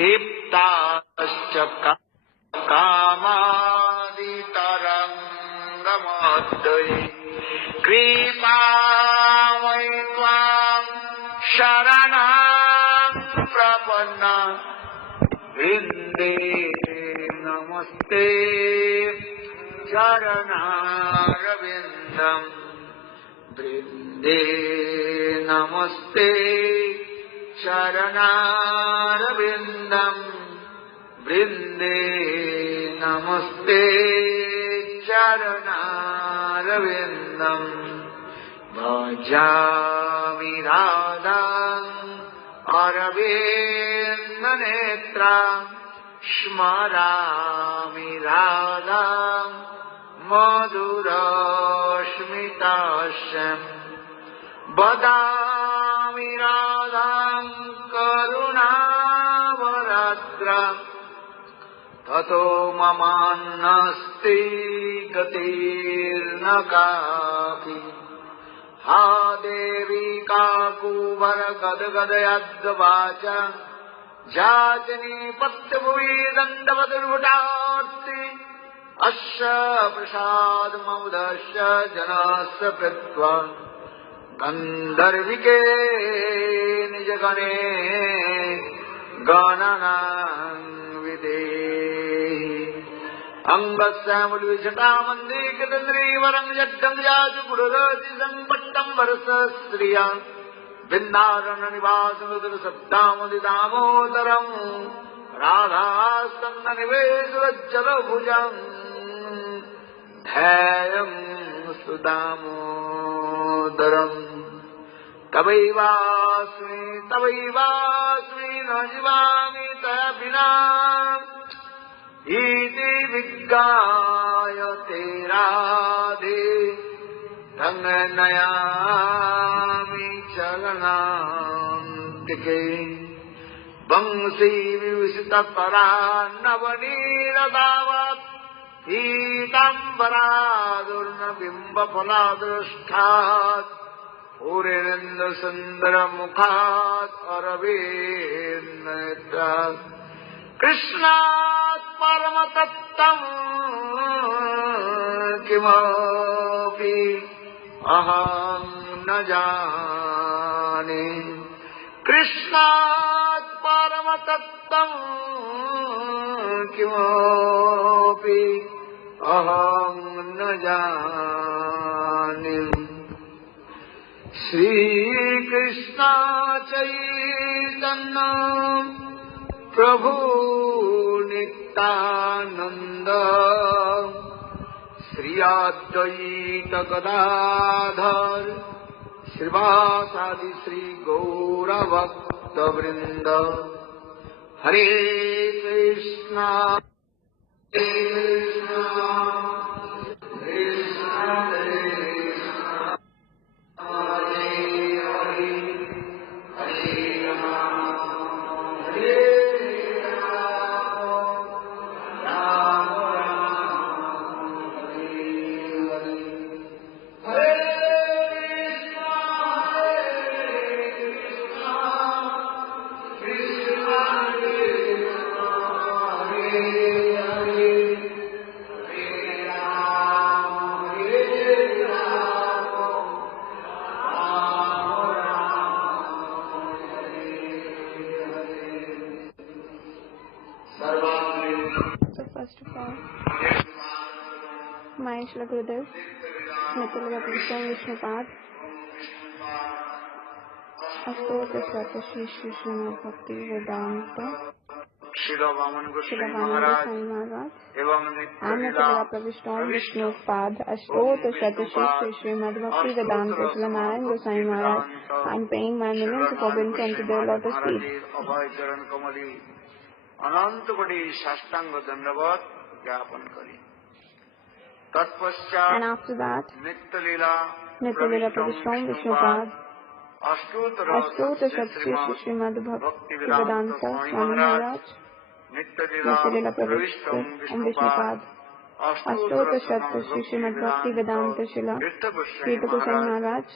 क्षिप्ताश्च कामादितरङ्गमद्वै कृपामयि त्वां शरणं प्रपन्ना वृन्दे नमस्ते चरणारविन्दम् वृन्दे नमस्ते चरणारविन्दम् वृन्दे नमस्ते चरणारविन्दम् भजामि राधाम् अरविन्दनेत्राम् स्मरामि राधाम् मधुरस्मितास्यम् वदामि राधाम् करुणावराद्राम् ततो ममान्नस्ति गतिर्न कापि हा देवी काकुवर गदगदयद्वाचा जाजनी पत्यभुवि दण्डवदुर्भुटार्ति अस्य प्रसादमुदस्य जनस्य कृत्वा गन्धर्विके निजगणे गणनान्विदेहि अङ्गस्यामुलिविजटामन्दिकृतन्द्रीवरं यड्डं याजुगुरुरति सम्पट्टं वरसस्त्रिया बिन्दारणनिवासमुदरसद्दामुदिदामोदरम् राधास्तन्दनिवेशुरज्जलभुजम् ध्येयं सुदामोदरम् तवैवास्मि न जीवामि तया विना इति विज्ञाय ते राधे रङ्गनयामि चलनान्तिके वंशी विविशितपरा नवनीरदावत् पीताम्बरादुर्नबिम्बफलादृष्टात् पूरेन्द्रसुन्दरमुखात् अरविन्दनेत्रात् कृष्णात् परमतत्त्वम् किमपि अहं न जाने कृष्णात् परमतत्त्वम् किमपि अहं न जाने श्रीकृष्ण चैतन्य प्रभु नित्यानंद श्री अद्वैत गदाधर श्रीवासादि श्री गौरभक्तवृंद हरे कृष्णा कृष्णा Krishna Shila Gurudev, Nityalila Krishna Vishnupad, Astotra Swati Shri Shri Srimad Bhakti Vedanta, Shila Vaman Goswami Maharaj, and Nityalila Pravishta Vishnupad, Astotra Swati Shri Shri Srimad Bhakti Vedanta, Shila Narayan Goswami Maharaj. I am paying my millions of obedience unto their lotus feet. अनंत बड़ी साष्टांग दंडवत ज्ञापन करी And after that, Nityalila Pravishta Vishnupad, Astotra Swati Shri Srimad Bhakti Vedanta Swami Maharaj, Nityalila Pravishta Vishnupad, अष्टोत्तर शतक Sri Srimad Bhakti Vedanta Shila Tirtha Goswami Maharaj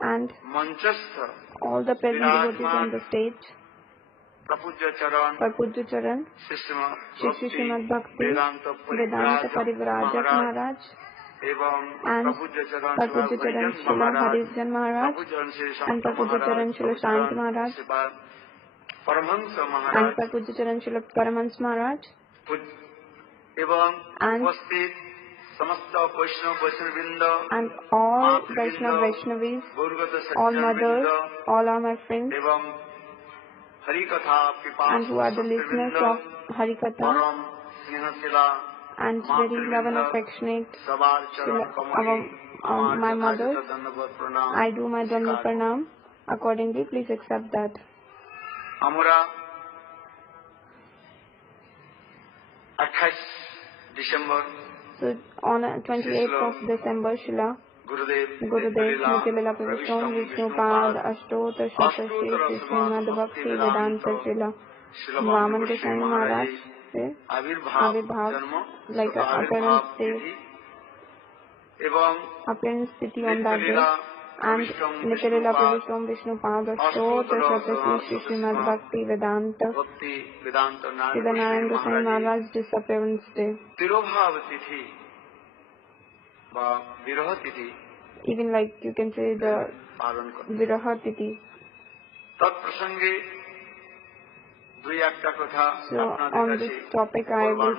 and all the present devotees on the stage, Parpujya Charan, Shri Srimad Bhakti Vedanta Parivrajak Maharaj, and Parpujya Charan Srila Harisjan Maharaj, and Parpujya Charan Srila Shanti Maharaj, and Parpujya Charan Srila Paramhans Maharaj, and all Vaishnava Vaishnavis, all mothers, all are my friends, and who are the listeners of Harikatha, and very love and affectionate my mothers. I do my Dhanva Pranam. Accordingly, please accept that. So on 28th of December, Shila Gurudev Nitya-Lila Pravishom Vishnupad Ashtotar Shatashi Sri Srimad Bhakti Vedanta Shila Vaman Goswami Maharaj से आविर्भाव like appearance तिथि on that day, and Nitya-Lila Pravishom Vishnupad Ashtotar Shatashi Sri Srimad Bhakti Vedanta Siddhanarayan Goswami Maharaj disappearance day. Even like you can say the Viraha Tithi. So on this topic I will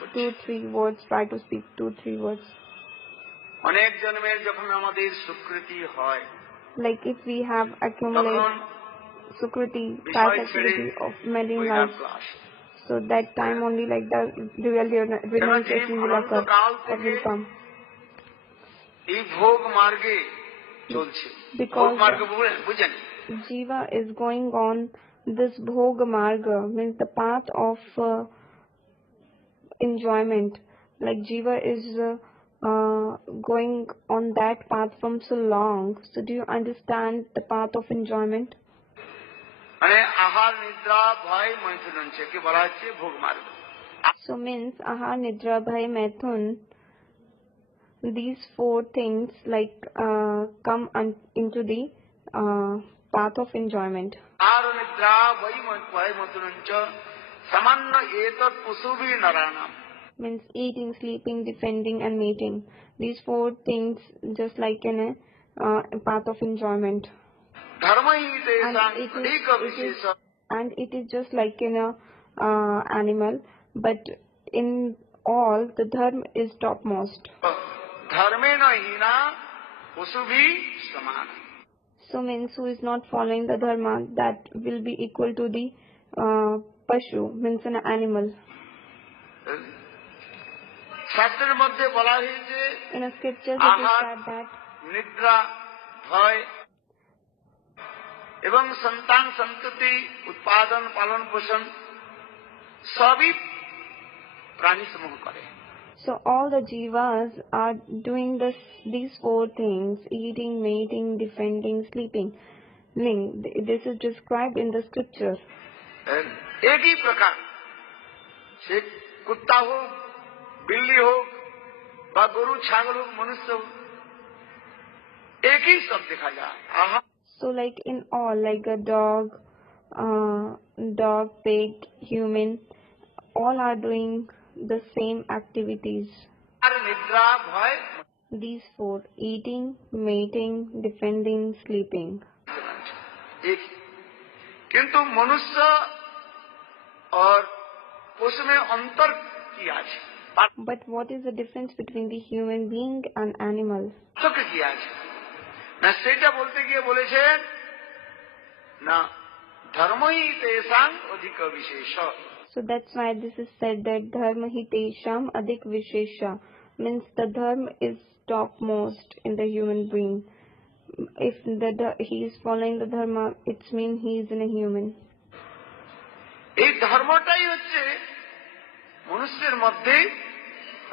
speak 2-3 words, try to speak 2-3 words. Like if we have accumulated Sukriti, past activity of many lives, so that time only like the real realization will occur, that will come. Because Jiva is going on this Bhoga Marga, means the path of enjoyment. Like Jiva is going on that path from so long. So do you understand the path of enjoyment? So means Ahar, Nidra, Bhai, Maithun, these 4 things like come into the path of enjoyment. Means eating, sleeping, defending and mating. These 4 things just like in a path of enjoyment. And it is just like in a animal, but in all the dharma is topmost. So means who is not following the dharma, that will be equal to the pashu, means an animal. In a scripture it is said that एवं संतान संतति उत्पादन पालन पोषण सभी प्राणी समूह करे. So all the jivas are doing these 4 things: eating, mating, defending, sleeping. This is described in the scriptures. एक ही प्रकार से कुत्ता हो, बिल्ली हो, बा गोरु छागल हो, मनुष्य हो, एक ही सब देखा जाए. So like in all, like a dog, pig, human, all are doing the same activities. These 4: eating, mating, defending, sleeping. किंतु मनुष्य और पशु में अंतर किया है. But what is the difference between the human being and animal? किया है ना, सेटा बोलते किए बोलेছেন ना धर्म ही तेषां अधिक विशेष. So that's why this is said that dharma hi tesham adhik vishesha, means the dharma is topmost in the human being. If he is following the dharma, it means he is in a human. এই ধর্মটাই হচ্ছে মনুষ্যের মধ্যে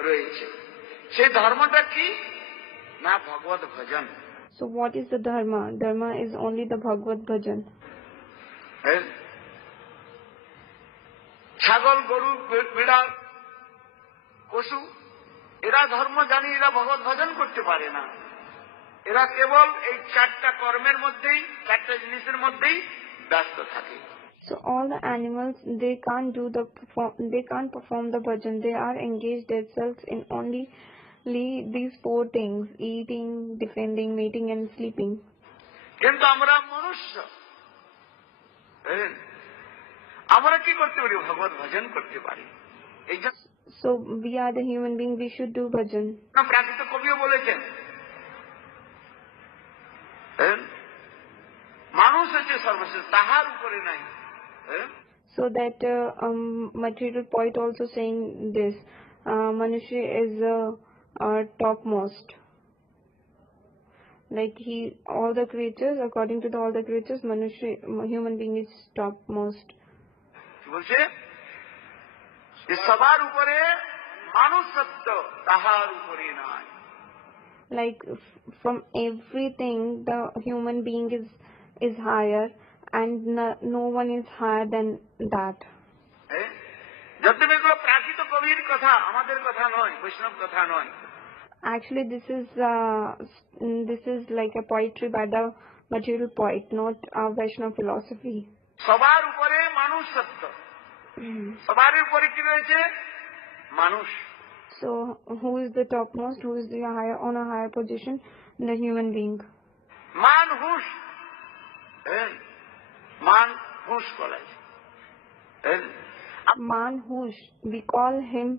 রয়েছে. সেই ধর্মটা কি না ভগবত ভজন. So what is the dharma? Dharma is only the Bhagavad Bhajan. ছাগল গরু বিড়াল পশু, এরা ধর্ম জানি, এরা ভগবত ভজন করতে পারে না। এরা কেবল এই চারটা কর্মের মধ্যেই, চারটা জিনিসের মধ্যেই ব্যস্ত থাকে। So all the animals, they can't perform the bhajan. They are engaged themselves in only these four things: eating, defending, mating, and sleeping. কিন্তু আমরা মনুষ্য, আমরা কি করতে পারি? ভগবত ভজন করতে পারি। এই জন্য So we are the human being. We should do bhajan. প্রাকৃত কবিও বলেছেন, মানুষ হচ্ছে সর্বশেষ, তাহার উপরে নাই। So that material poet also saying this, Manushya is topmost. Like all the creatures, according to all the creatures, Manushya, human being is topmost. বলছে সবার উপরে মানুষ সত্য, তাহার উপরে নাই। Like from everything, the human being is higher, and no one is higher than that. যদিও এগুলো প্রাকৃত কবির কথা, আমাদের কথা নয়, বৈষ্ণব কথা নয়। Actually, this is like a poetry by the material poet, not a Vaishnava philosophy. সবার উপরে মানুষ সত্য, সবার উপরে কি রয়েছে? মানুষ। So who is the topmost? Who is on a higher position? The human being. মান হুঁশ, মান হুঁশ বলা যায়। Man Hush. We call him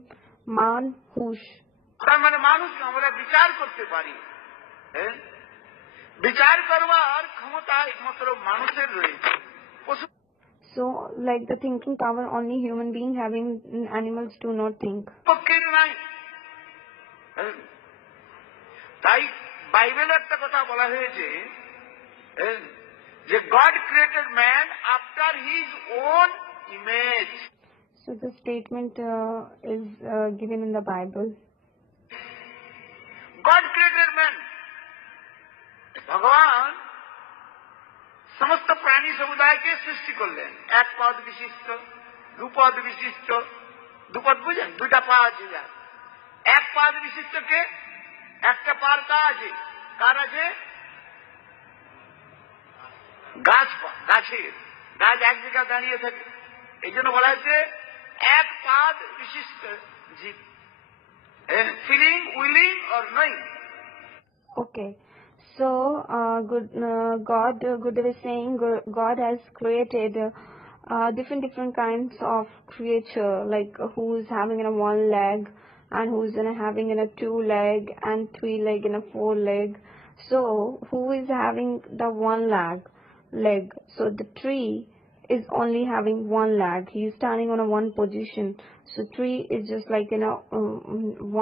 Man Hush. তার মানে মানুষ আমরা বিচার করতে পারি। বিচার করবার ক্ষমতা একমাত্র মানুষের রয়েছে, পশু। So like the thinking power only human being having, animals do not think. পক্ষের নাই। তাই বাইবেলে একটা কথা বলা হয়েছে যে god created man after his own image. So the statement is given in the Bible. God created man. ভগবান সমস্ত প্রাণী সমুদায়কে সৃষ্টি করলেন এক পদ বিশিষ্ট, দুপদ বিশিষ্ট। দুপদ বুঝেন? দুটা পা আছে যার। এক পদ বিশিষ্টকে একটা পার আছে, কার আছে? গাছের। গাছ এক জায়গায় দাঁড়িয়ে থাকে, এই জন্য বলা হয়েছে এক পাদ বিশিষ্ট জীব। Feeling, willing or knowing. Okay. So Gurudev is saying God has created different kinds of creature, like who's having in a one leg, and who's having in a two leg, and three leg, and a four leg. So who is having the one leg? So the tree is only having one leg. He is standing on a one position. So tree is just like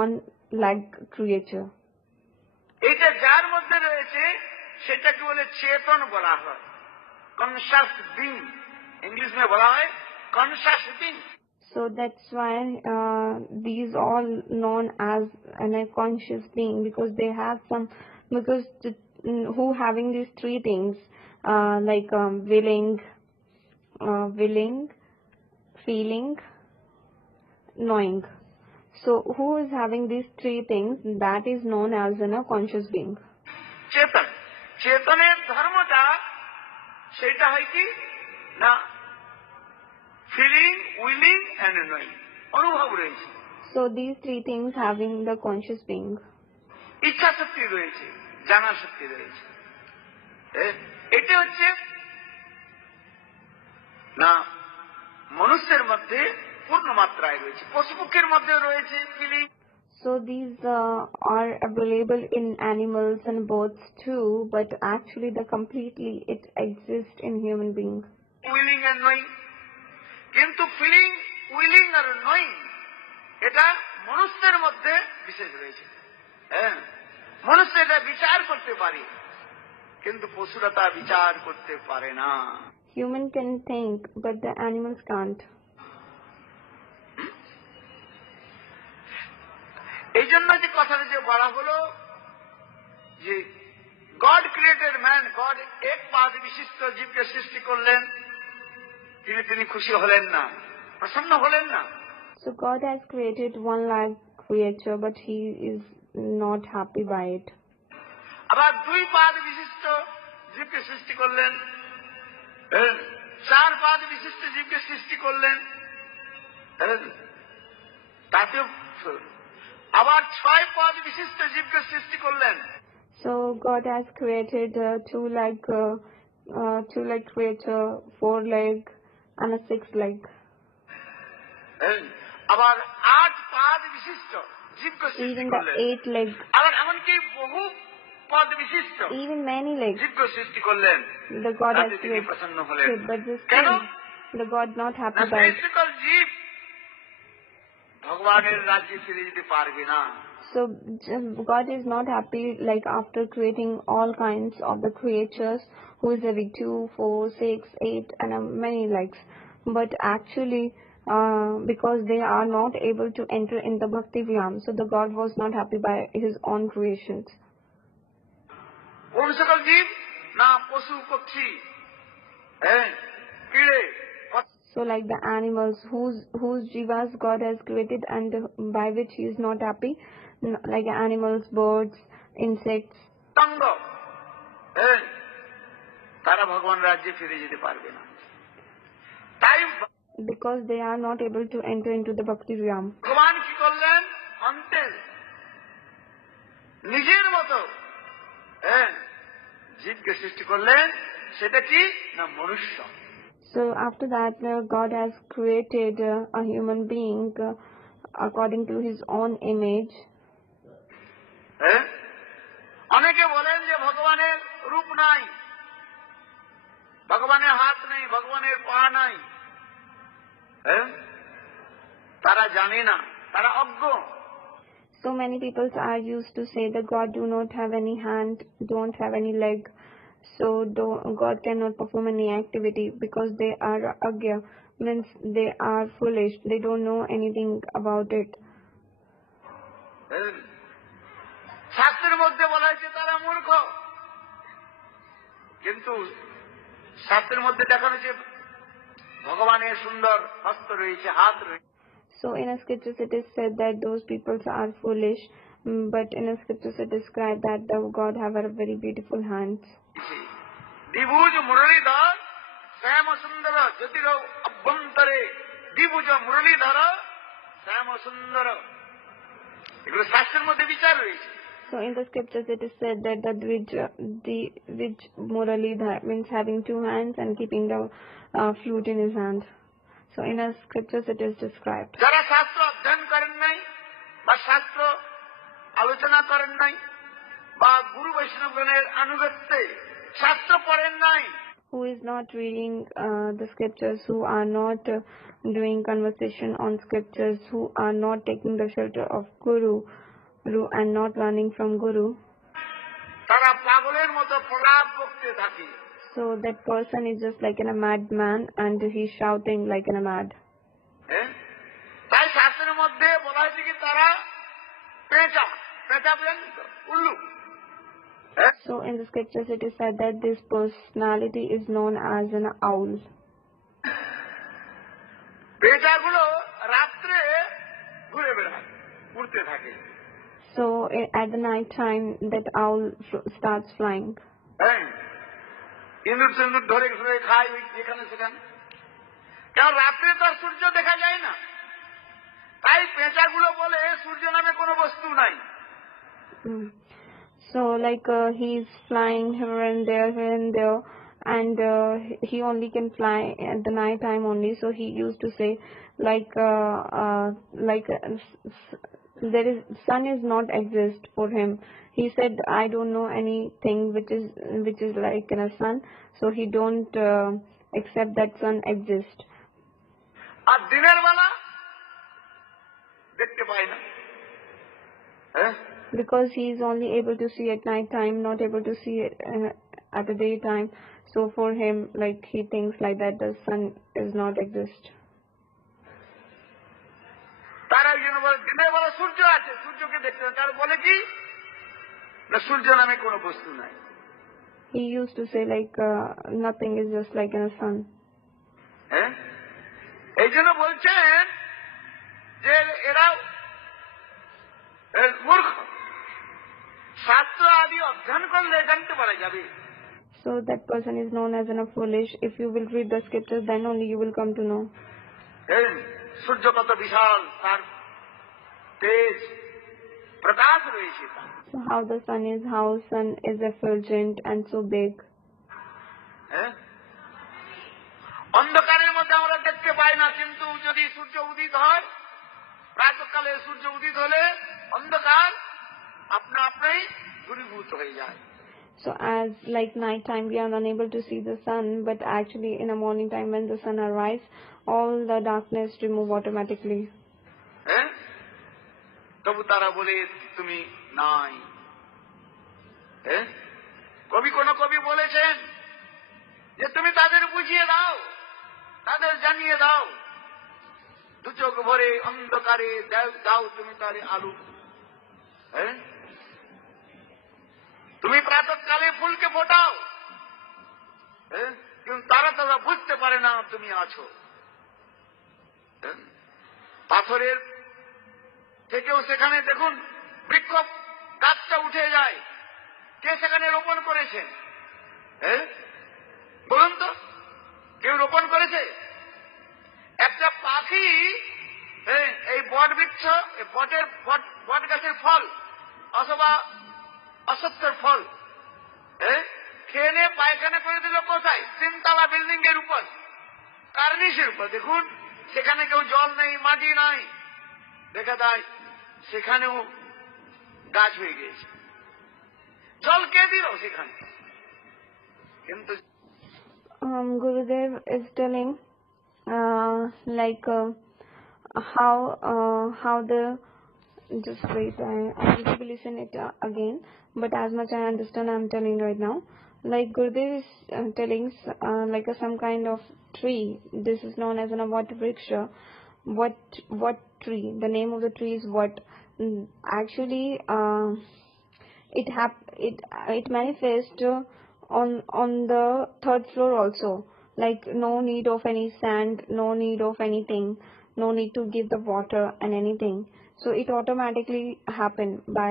one leg creature. এটা যার মধ্যে রয়েছে সেটাকে বলে চেতন বলা হয়, conscious being. English may বলা হয় conscious being. So that's why these all known as a conscious being, because they have some, because who having these three things, like willing, feeling, knowing. So who is having these three things, that is known as a conscious being. চেতন, চেতনের ধর্মটা সেটা হয় কি না, feeling, willing and knowing, অনুভব রয়েছে। So these three things having the conscious being. ইচ্ছা শক্তি রয়েছে, জানা শক্তি রয়েছে। এটা হচ্ছে না মনুষ্যের মধ্যে পূর্ণ মাত্রায় রয়েছে, পশুপক্ষের মধ্যে রয়েছে feeling. So these are available in animals and birds too, but actually it exists in human beings. Willing and knowing, কিন্তু ফিলিং, উইলিং আর নোয়িং এটা মনুষ্যের মধ্যে বিশেষ রয়েছে। মনুষ্য এটা বিচার করতে পারে, কিন্তু পশুরা তা বিচার করতে পারে না। Human can think, but the animals can't. এই জন্য যে কথাটা যে বলা হলো যে গড ক্রিয়েটেড ম্যান, গড এক পাদ বিশিষ্ট জীবকে সৃষ্টি করলেন, তিনি খুশি হলেন না, প্রসন্ন হলেন না। So God has created one leg creature, but he is not happy by it. আবার দুই পাদ বিশিষ্ট জীবকে সৃষ্টি করলেন, চার পাদ বিশিষ্ট জীবকে সৃষ্টি করলেন, তাতেও আবার ছয় পদ বিশিষ্ট জীবকে সৃষ্টি করলেন। So God has created two-leg creature, 4-leg, and a 6-leg. আবার 8 পাদ বিশিষ্ট জীবকে সৃষ্টি Even the করলেন। 8-leg, আবার এমনকি বহু পদ বিশিষ্ট even many legs, জীবকে সৃষ্টি করলেন। the God has তাতে তিনি created. প্রসন্ন হলেন। But this কেন? thing, the God not না, happy by সেই it. সকল জীব ভগবানের রাজ্যে ফিরে যেতে পারবে না। So God is not happy like after creating all kinds of the creatures who is having 2, 4, 6, 8 and many legs. But actually because they are not able to enter in the Bhakti Vyam, so the God was not happy by his own creations. কোন সকল জীব? না পশু পক্ষী, কীড়ে। So like the animals whose jivas God has created and by which he is not happy, like animals, birds, insects. তঙ্গ, তারা ভগবান রাজ্যে ফিরে যেতে পারবে না। তাই Because they are not able to enter into the Bhakti Vyam. ভগবান কি করলেন? অন্তে নিজের মতো জীবকে সৃষ্টি করলেন। সেটা কি? না মনুষ্য। So after that, God has created a human being according to his own image. অনেকে বলেন যে ভগবানের রূপ নাই, ভগবানের হাত নেই, ভগবানের পা নাই। তারা জানে না, তারা অজ্ঞ। So many people are used to say that God do not have any hand, don't have any leg, so God cannot perform any activity because they are agya, means they are foolish, they don't know anything about it. শাস্ত্রের মধ্যে বলা হয়েছে তারা মূর্খ, কিন্তু শাস্ত্রের মধ্যে দেখানো যে ভগবানের সুন্দর হস্ত রয়েছে, হাত রয়েছে। So in a scriptures it is said that those people are foolish, but in a scriptures it is described that the God have a very beautiful hands. দ্বিভুজ মুরলীধর শ্যাম সুন্দর জ্যোতির অভ্যন্তরে, দ্বিভুজ মুরলীধর শ্যাম সুন্দর, এগুলো শাস্ত্রের মধ্যে বিচার রয়েছে। So in the scriptures it is said that the Dvij Muralidhar means having 2 hands and keeping the flute in his hand. So in the scriptures it is described. যারা শাস্ত্র অধ্যয়ন করেন নাই বা শাস্ত্র আলোচনা করেন নাই বা গুরু বৈষ্ণবগণের আনুগত্যে শাস্ত্র পড়েন নাই, Who is not reading the scriptures, who are not doing conversation on scriptures, who are not taking the shelter of Guru and not learning from Guru, তারা পাগলের মতো প্রলাপ বকতে থাকে। so that person is just like a madman and he's shouting like in a mad. তাই শাস্ত্রের মধ্যে বলা হয়েছে কি তারা পেঁচা, পেঁচা বলেন Ullu. So in the scriptures it is said that this personality is known as an owl. পেঁচাগুলো রাত্রে ঘুরে বেড়ায়, উড়তে থাকে। So at the night time that owl starts flying. ইঁদুর সিঁদুর ধরে ধরে খায় এখানে সেখানে, কারণ রাত্রে তো আর সূর্য দেখা যায় না। তাই পেঁচাগুলো বলে সূর্য নামে কোনো বস্তু নাই। So like he's flying here and there, and he only can fly at the night time only. So he used to say there is sun is not exist for him. He said I don't know anything which is like in a sun, so he don't accept that sun exists. আর দিনের বেলা দেখতে পায় না, because he is only able to see at night time, not able to see it at the daytime. So for him, like he thinks like that the sun is not exist. তারা দিনের বেলা সূর্য আছে, সূর্যকে দেখতে তার বলে কি না সূর্য নামে কোনো বস্তু নাই। He used to say like nothing is just like in a sun. এই জন্য বলছেন যে এরা মূর্খ। শাস্ত্র আদি অধ্যয়ন করলে জানতে পারা যাবে। So that person is known as a foolish. If you will read the scriptures, then only you will come to know. সূর্য কত বিশাল, তার তেজ প্রকাশ রয়েছে। So how the sun is effulgent and so big. অন্ধকারের মধ্যে আমরা দেখতে পাই না, কিন্তু যদি সূর্য উদিত হয়, প্রাতঃকালে সূর্য উদিত হলে অন্ধকার আপনা আপনি দূরীভূত হয়ে যায়। So as like night time we are unable to see the sun, but actually in the morning time when the sun arrives, all the darkness remove automatically. তবু তারা বলে তুমি নাই। কবি বলেছেন যে তুমি তাদের বুঝিয়ে দাও, তাদের জানিয়ে দাও, দু চোখ ভরে অন্ধকারে দাও তুমি তার আলো। তুমি প্রাতঃকালে ফুলকে ফোটাও, কিন্তু তারা বুঝতে পারে না তুমি আছো। পাথরের থেকেও সেখানে দেখুন বৃক্ষ গাছটা উঠে যায়, কে সেখানে রোপণ করেছেন? বলুন তো, কেউ রোপণ করেছে? একটা পাখি এই বট বৃক্ষ, বট গাছের ফল অথবা অসত্যের ফল খেয়ে নিয়ে পায়খানা করে দিল কোথায়? 3 তলা বিল্ডিং এর উপর, কার্নিশের উপর। দেখুন সেখানে কেউ জল নেই, মাটি নাই, দেখা যায় সেখানেও গাছ হয়ে গিয়েছে। জল কে দিল সেখানে? কিন্তু Gurudev is telling how the just wait, I need to listen it again, but as much I understand I am telling right now. Like Gurudev is telling like some kind of tree. This is known as a Vat Vriksha. What tree? The name of the tree is what? Actually it manifests on the 3rd floor also. Like no need of any sand, no need of anything, no need to give the water and anything. So it automatically happen by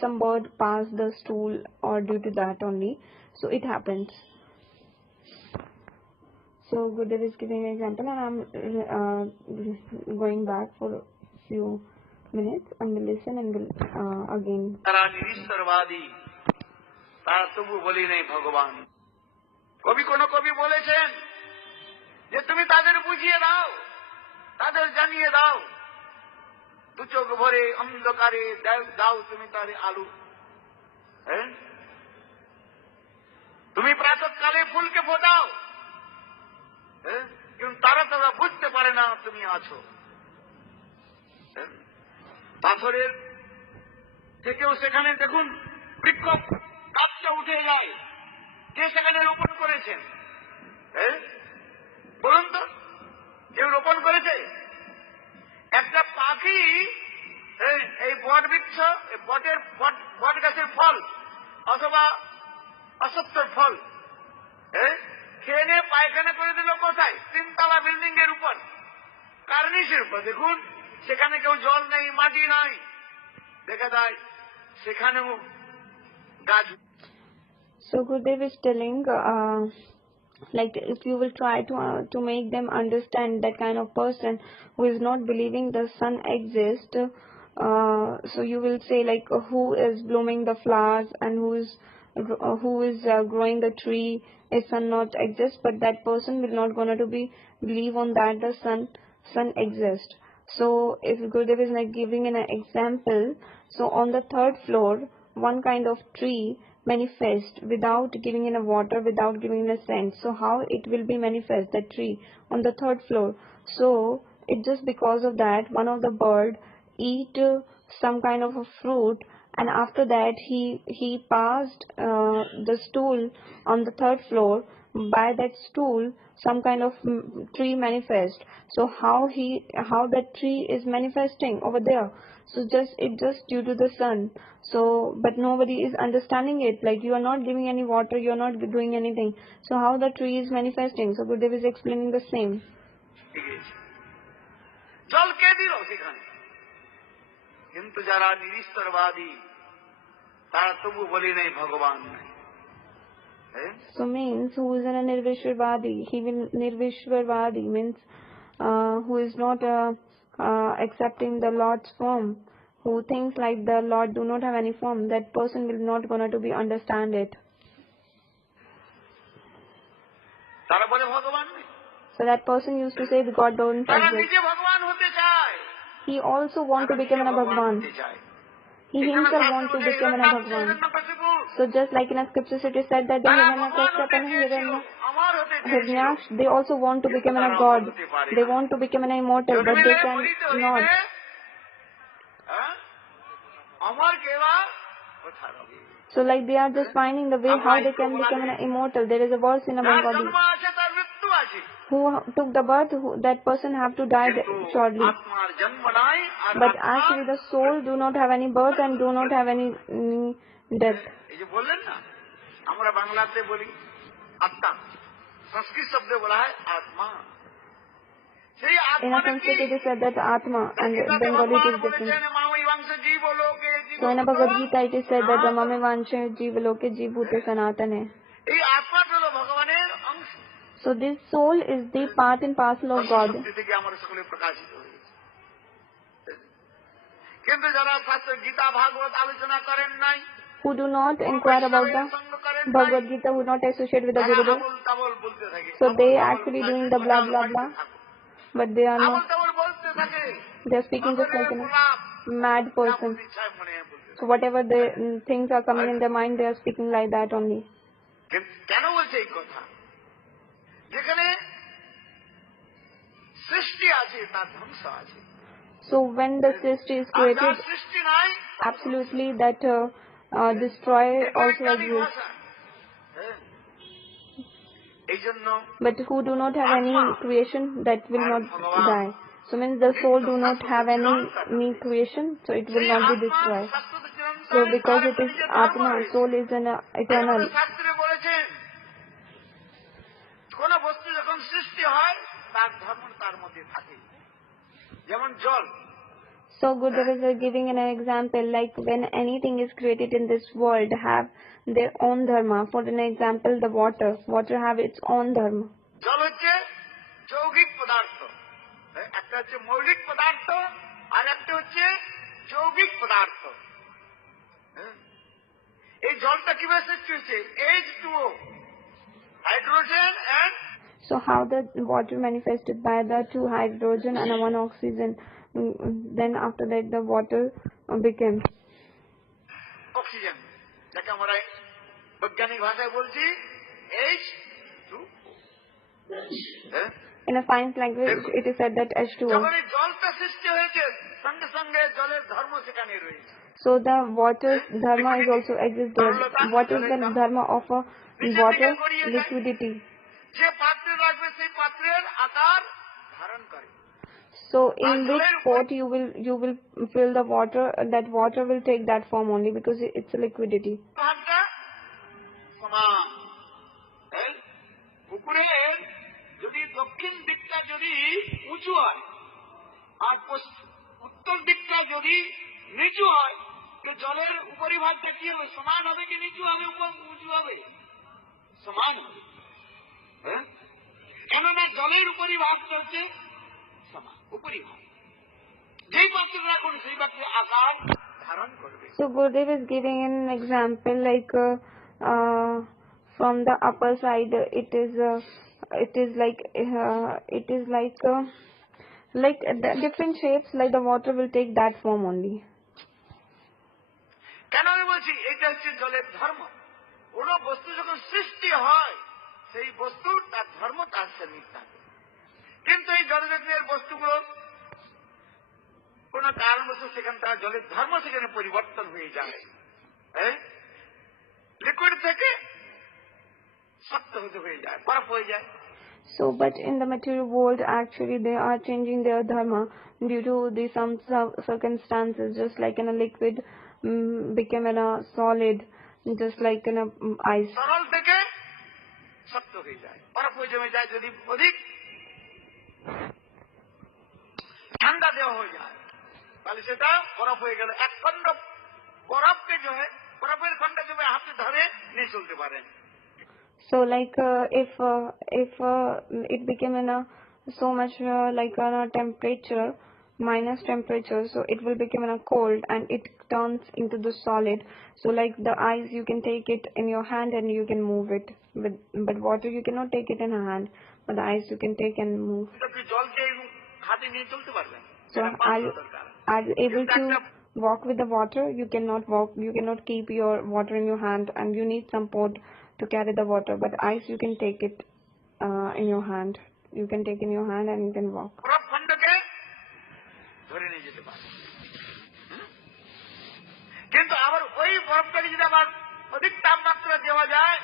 some bird pass the stool, or due to that only. So it happens. So Gurudev is giving an example, and I'm going back for a few minutes and we'll listen and we'll again. তারা নিরীশ্বরবাদী, তারা তবু বলি নেই ভগবান। কবি বলেছেন যে তুমি তাদের বুঝিয়ে দাও, তাদের জানিয়ে দাও, দু চোখ ভরে অন্ধকারে দাও তুমি তার আলো। তুমি প্রাতঃকালে ফুলকে ফোটাও, কিন্তু তারা বুঝতে পারে না তুমি আছো। পাথরের থেকেও সেখানে দেখুন বৃক্ষ গাছটা উঠে যায়, কে সেখানে রোপণ করেছেন? বলুন তো, কেউ রোপণ করেছে? একটা পাখি এই বট বৃক্ষ, বট গাছের ফল অথবা অসত্যের ফল খেয়ে নিয়ে পায়খানা করে দিল কোথায়? 3 তলা বিল্ডিং এর উপর, কার্নিশের উপর। দেখুন সেখানে কেউ জল নেই, মাটি নাই, দেখা যায় সেখানেও গাছ। So Gurudev is telling like if you will try to make them understand that kind of person who is not believing the sun exists, so you will say like who is blooming the flowers and who is growing the tree, is sun not exist, but that person will not gonna to be believe on that the sun exists. So if Gurudev is like giving an example, so on the 3rd floor one kind of tree manifest without giving in a water, without giving in a scent. So how it will be manifest, that tree on the 3rd floor? So it just because of that one of the bird eat some kind of a fruit, and after that he passed the stool on the 3rd floor. By that stool some kind of tree manifest. So how that tree is manifesting over there? So it just due to the sun. So but nobody is understanding it, like you are not giving any water, you are not doing anything, so how the tree is manifesting? So Gurudev is explaining the same. জলকে দিল সেখানে, কিন্তু যারা নিরীশ্বরবাদী তারা তবু বলি নেই ভগবান নেই। So means who is a Nirvishwarvadi, he will Nirvishwarvadi means who is not accepting the Lord's form, who thinks like the Lord do not have any form, that person will not gonna to be understand it. তারা বলে ভগবান নেই। So that person used to say the God don't তারা exist. নিজে ভগবান হতে চায়। He also want to become a Bhagwan. He himself want to become a Bhagwan. So just like in a scripture it is said that the Hiranyakashipu and Hiranyaksha, they also want to become a God. They want to become an immortal, but they cannot. So like they are just finding the way how they can become an immortal. There is a verse in a Bengali. Who took the birth, that person have to die shortly. But actually the soul do not have any birth and do not have any death. এই যে বললেন না, আমরা বাংলাতে বলি আত্মা, সংস্কৃত শব্দে বলা হয় আত্মা। সেই In a Sanskrit it is said that Atma, and Bengali it is different. So in a Bhagavad Gita it is said that the Mame Vanshe Jiva Loke Jivbhute Sanatane. এই আত্মাটা হলো ভগবানের অংশ। So this soul is the part and parcel of God. থেকে আমরা সকলে প্রকাশিত হয়েছে। কিন্তু যারা শাস্ত্র গীতা ভাগবত আলোচনা করেন নাই, who do not inquire about the Bhagavad Gita, who not associate with the Gurudev, so they actually doing the blah blah blah, but they are not. They are speaking just like a mad person. So whatever the things are coming in their mind, they are speaking like that only. কেন বলছে এই কথা? যেখানে সৃষ্টি আছে তার ধ্বংস আছে। So when the srishti is created, absolutely that destroy also exists. But who do not have any creation, that will not die. So means the soul do not have any creation, so it will not be destroyed. So because it is Atma, soul is an eternal. কোন বস্তু যখন সৃষ্টি হয় তার ধর্ম তার মধ্যে থাকে, যেমন জল। So Gurudev is giving an example, like when anything is created in this world have their own dharma. For an example, the water have its own dharma. জল হচ্ছে যৌগিক পদার্থ, একটা হচ্ছে মৌলিক পদার্থ আর একটা হচ্ছে যৌগিক পদার্থ। এই জলটা কিভাবে সৃষ্টি হয়েছে? H2O, hydrogen and. So how the water manifested by the 2 hydrogen and 1 oxygen. Then after that the water became oxygen, যাকে আমরা বৈজ্ঞানিক ভাষায় বলছি H2O। In a science language it is said that H2O. যখন এই জলটা সৃষ্টি হয়েছে সঙ্গে সঙ্গে জলের ধর্ম সেখানে রয়েছে। So the water's dharma is also exists there. What is the dharma of a water? Liquidity. যে পাত্রে রাখবে সেই পাত্রের আকার ধারণ করে। So in which pot you will fill the water, that water will take that form only because it's a liquidity. পুকুরের যদি দক্ষিণ দিকটা যদি উঁচু হয় আর উত্তর দিকটা যদি নিচু হয়, তো জলের উপরিভাগটা কি হবে? সমান হবে কি নিচু হবে, উঁচু হবে? সমান হবে। কেননা জলের উপরিভাগটা হচ্ছে সমান, উপরিভাগ। যেই পাত্রে রাখুন সেই পাত্রে আকার ধারণ করবে। So Gurudev is giving an example like from the upper side it is like the different shapes, like the water will take that form only. কেন আমি বলছি এটা হচ্ছে জলের ধর্ম। কোন বস্তু যখন সৃষ্টি হয় সেই বস্তুর তার ধর্ম তার সঙ্গে থাকে, কিন্তু এই জলজাতীয় বস্তুগুলো কোন কারণবশত সেখানে তার জলের ধর্ম সেখানে পরিবর্তন হয়ে যায়, লিকুইড থেকে শক্ত হয়ে যায়, বরফ হয়ে যায়। So but in the material world actually they are changing their dharma due to some circumstances, just like in a liquid became in a solid, just like in a ice. তরল থেকে শক্ত হয়ে যায়, বরফ হয়ে জমে যায় যদি অধিক। ঠান্ডা দেওয়া হয়ে যায়, তাহলে সেটা বরফ হয়ে গেল। এক খণ্ড বরফকে বরফের খন্ডে জমে হাতে ধরে নিয়ে চলতে পারেন। So like if it became in a so much like on a temperature, minus temperature, so it will become in a cold and it turns into the solid. So like the ice you can take it in your hand and you can move it, but water you cannot take it in a hand, but the ice you can take and move. জলকে হাতে নিয়ে চলতে পারবেন। So are you able to walk with the water? You cannot walk, you cannot keep your water in your hand and you need some pot to carry the water, but ice you can take it in your hand. You can take in your hand and you can walk. বরফ খণ্ডকে ধরে নিয়ে যেতে পারে। কিন্তু আবার ওই বরফটাকে যদি আবার অধিক তাপমাত্রা দেওয়া যায়,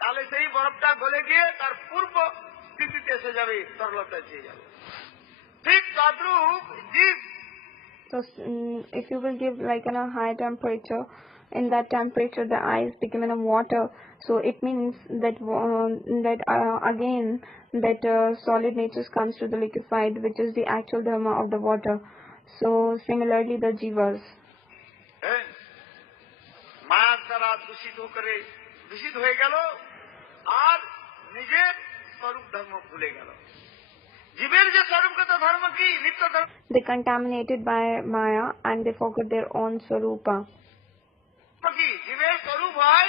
তাহলে সেই বরফটা গলে গিয়ে তার পূর্ব স্থিতিতে এসে যাবে, তরলতা এসে যাবে। ঠিক তদ্রূপ জীব। So if you will give like in a high temperature, in that temperature the ice become in a water, so it means that again that solid nature comes to the liquefied, which is the actual dharma of the water. So similarly the jivas, মায়ার দ্বারা দূষিত হয়ে গেল আর নিজের স্বরূপ ধর্ম ভুলে গেল। জীবের যে স্বরূপগত ধর্ম কি? নিত্য ধর্ম। they contaminated by Maya and they forgot their own swarupa. কি জীবের স্বরূপ হয়?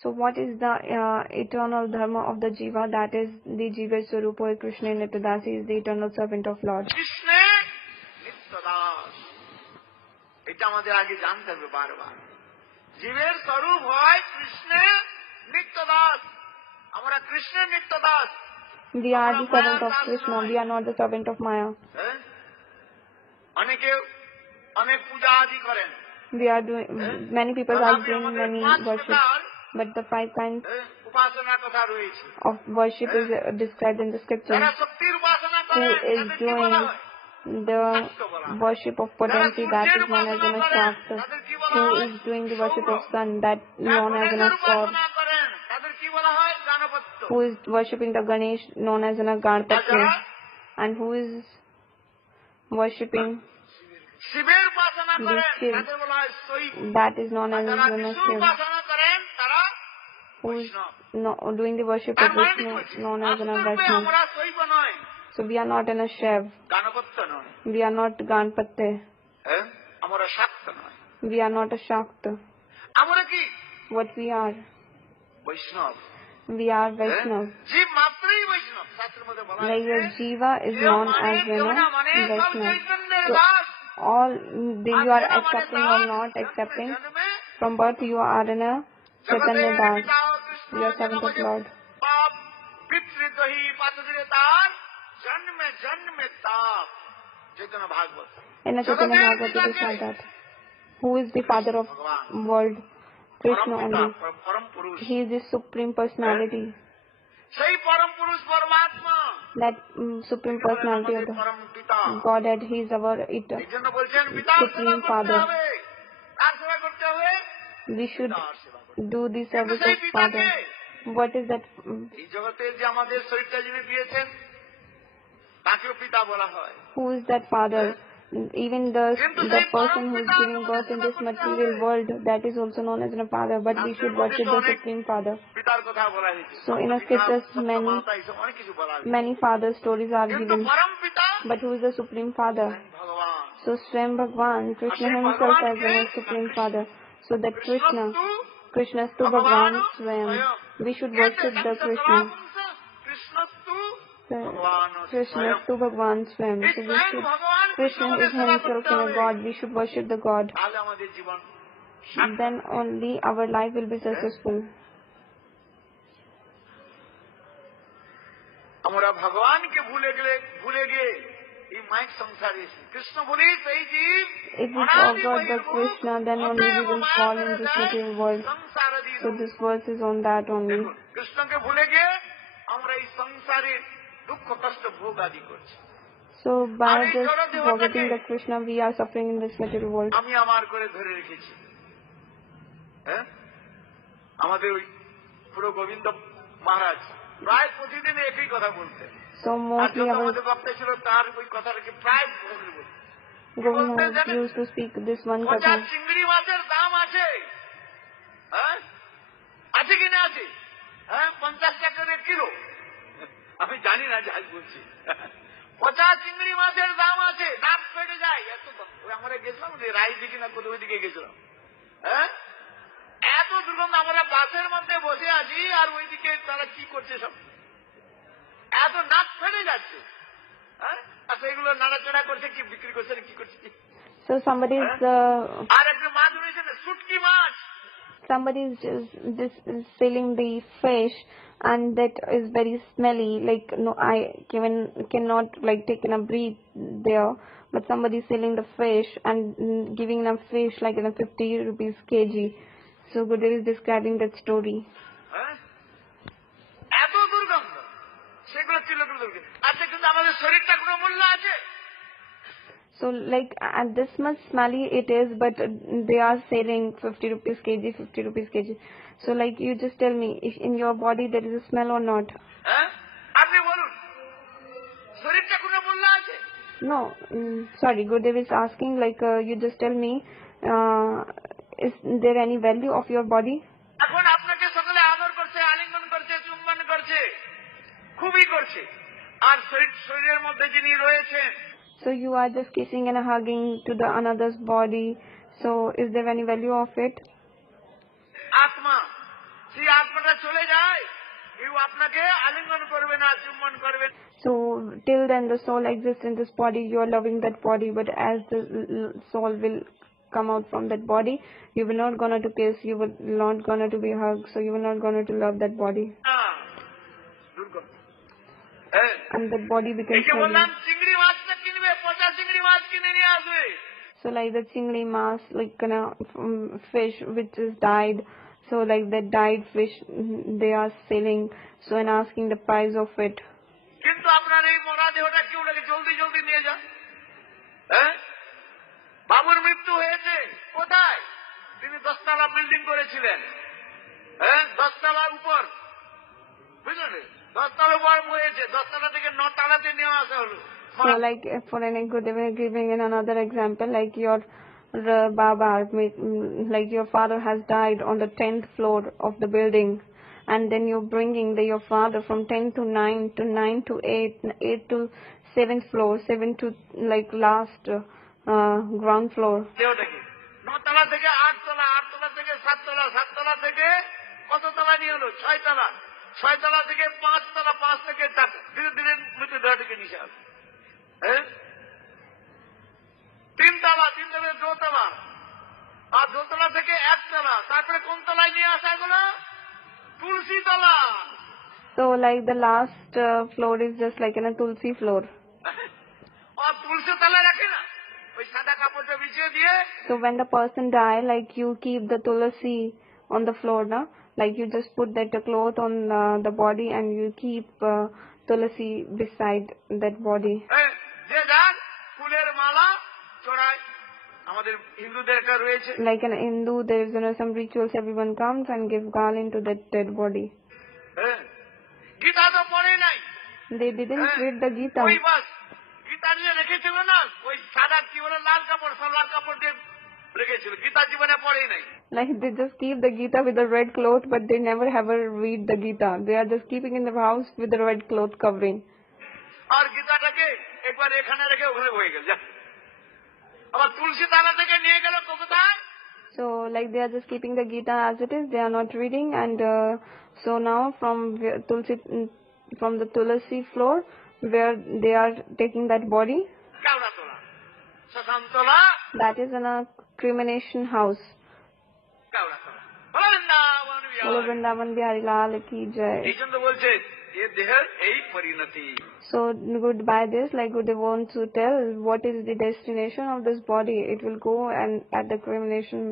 So what is the eternal dharma of the jiva? That is the jiva swarupa. Krishna Nityadasi is the eternal servant of Lord. কৃষ্ণে নিত্যদাস, এটা আমাদের আগে জানতে হবে বারবার। জীবের স্বরূপ হয় কৃষ্ণে নিত্যদাস। আমরা কৃষ্ণের নিত্যদাস। We are the servant of Krishna. We are not the servant of Maya. অনেকে অনেক পূজা আদি করেন। We are doing, many people are doing many worship, but the 5 kinds উপাসনার কথা রয়েছে of worship is described in the scripture. যারা শক্তির উপাসনা Who করেন is তাদের কি বলা doing হয়? the worship of potency, that is known as an Shakta. Who is doing the worship of sun, that known as an Aswar. উপাসনা করেন তাদের কি বলা হয়? গাণপত্য। Who is worshipping the Ganesh, known as an Ganpati. And who is worshipping শিবের উপাসনা the করেন Shiv, তাদের বলা হয় শৈব। that is known as যারা Vishnu. বিষ্ণুর উপাসনা করেন তারা Who is বৈষ্ণব। doing the worship তার of মানে Vishnu, কি? known as an বাস্তবে Vaishnav. আমরা শৈব নয়, So we are not in a Shiv, গাণপত্য নয়, we are not Ganpati, আমরা শাক্ত নয়। we are not a Shakta. আমরা কি? What we are? বৈষ্ণব। We are Vaishnav. জীব মাত্রই বৈষ্ণব। শাস্ত্রের মধ্যে বলা Like হয়েছে the Jiva is কেউ known মানে as কেউ না মানে সব Vaishnav. চৈতন্যের So দাস। all you are আর যেটা মানে accepting দাস, or not জন্মে accepting, জন্মে from birth you are in a Chaitanya জগতের Das. পিতা Krishna You are servant of Lord. পাপ পিতৃদহি পাতদিরে তার জন্মে জন্মে তাপ। চৈতন্য ভাগবত। In a Chaitanya Bhagavad it is like that. Who is the father of world? Krishna only. পরম পুরুষ। He is the supreme personality. সেই পরম পুরুষ পরমাত্মা। That supreme personality of the পরম পিতা। Godhead. He is our এই জন্য বলছেন পিতার সেবা supreme করতে father. হবে। কার সেবা করতে হবে? We should পিতার সেবা করতে হবে। do the কিন্তু service সেই of পিতাকে father. What is that? এই জগতে যে আমাদের শরীরটা যিনি দিয়েছেন তাকেও পিতা বলা হয়। Who is that father? Even the person who is giving birth in this material world, that is also known as a father, but we should worship the supreme father. পিতার কথা বলা হয়েছে। So in a scriptures অনেক কিছু বলা হয়েছে। many father stories are কিন্তু given, পরম পিতা but who is the supreme father? ভগবান। So Swam Bhagwan, Krishna himself as a supreme father. So that Krishnastu Bhagwan Swam. We should worship the Krishna. Krishnastu Bhagwan Swam. So we should, Krishna is himself a God. We should worship the God. তাহলে আমাদের জীবন Then only our life will be successful. আমরা ভগবানকে ভুলে গিয়ে এই মাইক সংসারে এসে কৃষ্ণ বলি সেই জীব। If we forgot the Krishna, then only we will fall in this material world. So this verse is on that only. কৃষ্ণকে ভুলে গিয়ে আমরা এই সংসারে দুঃখ কষ্ট ভোগ আদি করছি। So by just forgetting the Krishna, we are suffering in this material world. আমি আমার করে ধরে রেখেছি। আমাদের ওই পুরো গোবিন্দ মহারাজ প্রায় প্রতিদিন একই কথা বলতেন। So mostly our আমাদের বক্তা ছিল তার ওই কথাটাকে প্রায় Governor used to speak this one পচা katha. চিংড়ি মাছের দাম আছে, হ্যাঁ আছে কিনা আছে, হ্যাঁ 50 টাকা করে কিলো, আমি জানি না যাই বলছি, পচা চিংড়ি মাছের দাম আছে, দাঁত ফেটে যায় এত দাম। আমরা গেছিলাম রাই দিকে না কোথাও দিকে গেছিলাম, হ্যাঁ এত দুর্গন্ধ, আমরা বাসের মধ্যে বসে আছি আর ওইদিকে তারা কি করছে সব, এত নাক ফেটে যাচ্ছে, হ্যাঁ আর সেগুলো নাড়াচড়া করছে, কি বিক্রি করছে কি করছে। So somebody is আর একটা মাছ রয়েছে শুটকি মাছ, somebody is just selling the fish and that is very smelly, like no I cannot like taking a breath there, but somebody is selling the fish and giving them fish like in a 50 rupees kg. So Gurudev is describing that story. এত দুর্গন্ধ সেগুলো ছিল, আচ্ছা কিন্তু আমাদের শরীরটা কোনো মূল্য আছে? So like at this much smelly it is, but they are selling 50 rupees kg, 50 rupees kg. So like you just tell me if in your body there is a smell or not. আপনি বলুন শরীরটা কোনো মূল্য আছে? No, sorry, Gurudev is asking like you just tell me is there any value of your body? এখন আপনাকে সকলে আদর করছে, আলিঙ্গন করছে, চুম্বন করছে, খুবই করছে, আর শরীরের মধ্যে যিনি রয়েছেন, so you are just kissing and hugging to the another's body, so is there any value of it? আত্মা, সেই আত্মাটা চলে যায়, কেউ আপনাকে আলিঙ্গন করবে না, চুম্বন করবে। So till then the soul exists in this body, you are loving that body, but as the soul will come out from that body, you will not gonna to kiss, you will not gonna to be hugged, so you will not gonna to love that body, and that body becomes heavy. চিংড়ি মাছটা কিনবে, পচা চিংড়ি মাছ কিনে নিয়ে আসবে। So like the chingli mass, like fish which is dyed, so like that dyed fish they are selling, so and asking the price of it. কিন্তু আপনার এই মরা দেহটা কেউ লাগে জলদি জলদি নিয়ে যান। হ্যাঁ বাবুর মৃত্যু হয়েছে কোথায়? তিনি 10 তলা বিল্ডিং করেছিলেন, হ্যাঁ 10 তলার উপর, বুঝলেন 10 তলা উপর হয়েছে, 10 তলা থেকে 9 তলাতে নিয়ে আসা হলো। So like for an giving in another example, like your Baba, like your father has died on the 10th floor of the building, and then you're bringing your father from 10 to 9 to 9 to 8, 8 to 7th floor, 7 to like last ground floor. 9 তলা থেকে 8 তলা, 8 তলা থেকে 7 তলা, 7 তলা থেকে কত তলা নিয়ে হলো? 6 তলা, 6 তলা থেকে 5 তলা, 5 থেকে 4, ধীরে ধীরে মৃত্যুদেহটিকে নিচে আসে। হ্যাঁ 3 তলা, 3 থেকে 2 তলা, আর 2 তলা থেকে 1 তলা, তারপরে কোন তলায় নিয়ে আসা গেলো? তুলসী তলা। So like the last floor is just like in a tulsi floor. আর তুলসী তলা রাখে না, ওই সাদা কাপড়টা বিছিয়ে দিয়ে। So when the person die, like you keep the tulsi on the floor, na? Like you just put that cloth on the body and you keep tulsi beside that body. যে যান ফুলের মালা চড়ায়, আমাদের হিন্দুদের একটা রয়েছে। Like in Hindu, there is some rituals. Everyone comes and give garland to that dead body. Gita তো পড়ে নাই, They didn't read the Gita. ওই বাস গীতা নিয়ে রেখেছিল না, ওই সাদা কি বলে লাল কাপড়, সালোয়ার কাপড় দিয়ে রেখেছিল, গীতা জীবনে পড়েই নাই। Like they just keep the Gita with the red cloth, but they never ever read the Gita. They are just keeping in the house with the red cloth covering. আর গীতাটাকে একবার এখানে রেখে ওখানে হয়ে গেল, আবার তুলসী তলা থেকে নিয়ে গেল কোথায়? So like they are just keeping the Gita as it is. They are not reading, and so now from the Tulsi floor where they are taking that body, কেওড়া তলা, শ্মশান তলা, that is in a cremation house. কেওড়া তলা। Vrindavan Bolo Vrindavan Bihari Lal ki jai. এই জন্য বলছে এ দেহের এই পরিণতি। So good by this, like they want to tell what is the destination of this body. It will go and at the cremation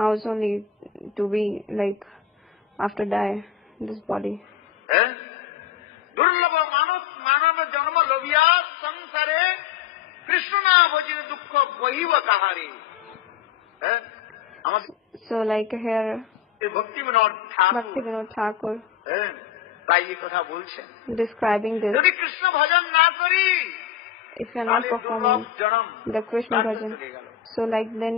house only to be like after die this body. দুর্লভ মানব জন্ম লোভিয়া সংসারে কৃষ্ণ না ভজির দুঃখ বহিব কাহারে। So like here ভক্তি বিনোদ ঠাকুর Thakur, তাই এই কথা বলছেন, describing this. যদি কৃষ্ণ ভজন না করি If you are not performing the Krishna bhajan, so like then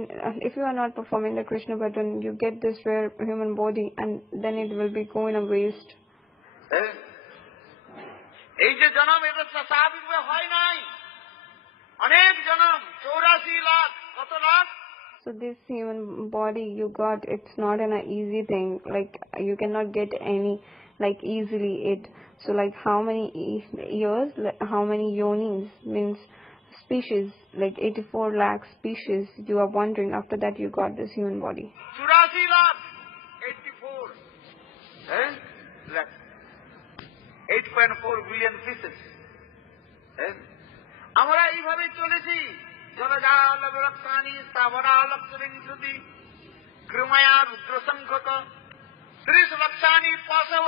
if you are not performing the Krishna bhajan, you get this rare human body and then it will be going a waste. এই যে জন্ম এটা স্বাভাবিকভাবে হয় নাই, অনেক জন্ম 84 লাখ, কত lakh? So this human body you got, it's not an easy thing, like you cannot get any like easily it. So like how many years, like how many yonis, means species, like 84 lakh species you are wondering, after that you got this human body. 84 lakh, 84 lakh, 8.4 billion pieces. আমরা এইভাবে চলেছি, জলজাল লক্ষানি স্থাবরা লক্ষবিংশতি কৃময়া রুদ্রসংখ্যক 30 লক্ষানি পশব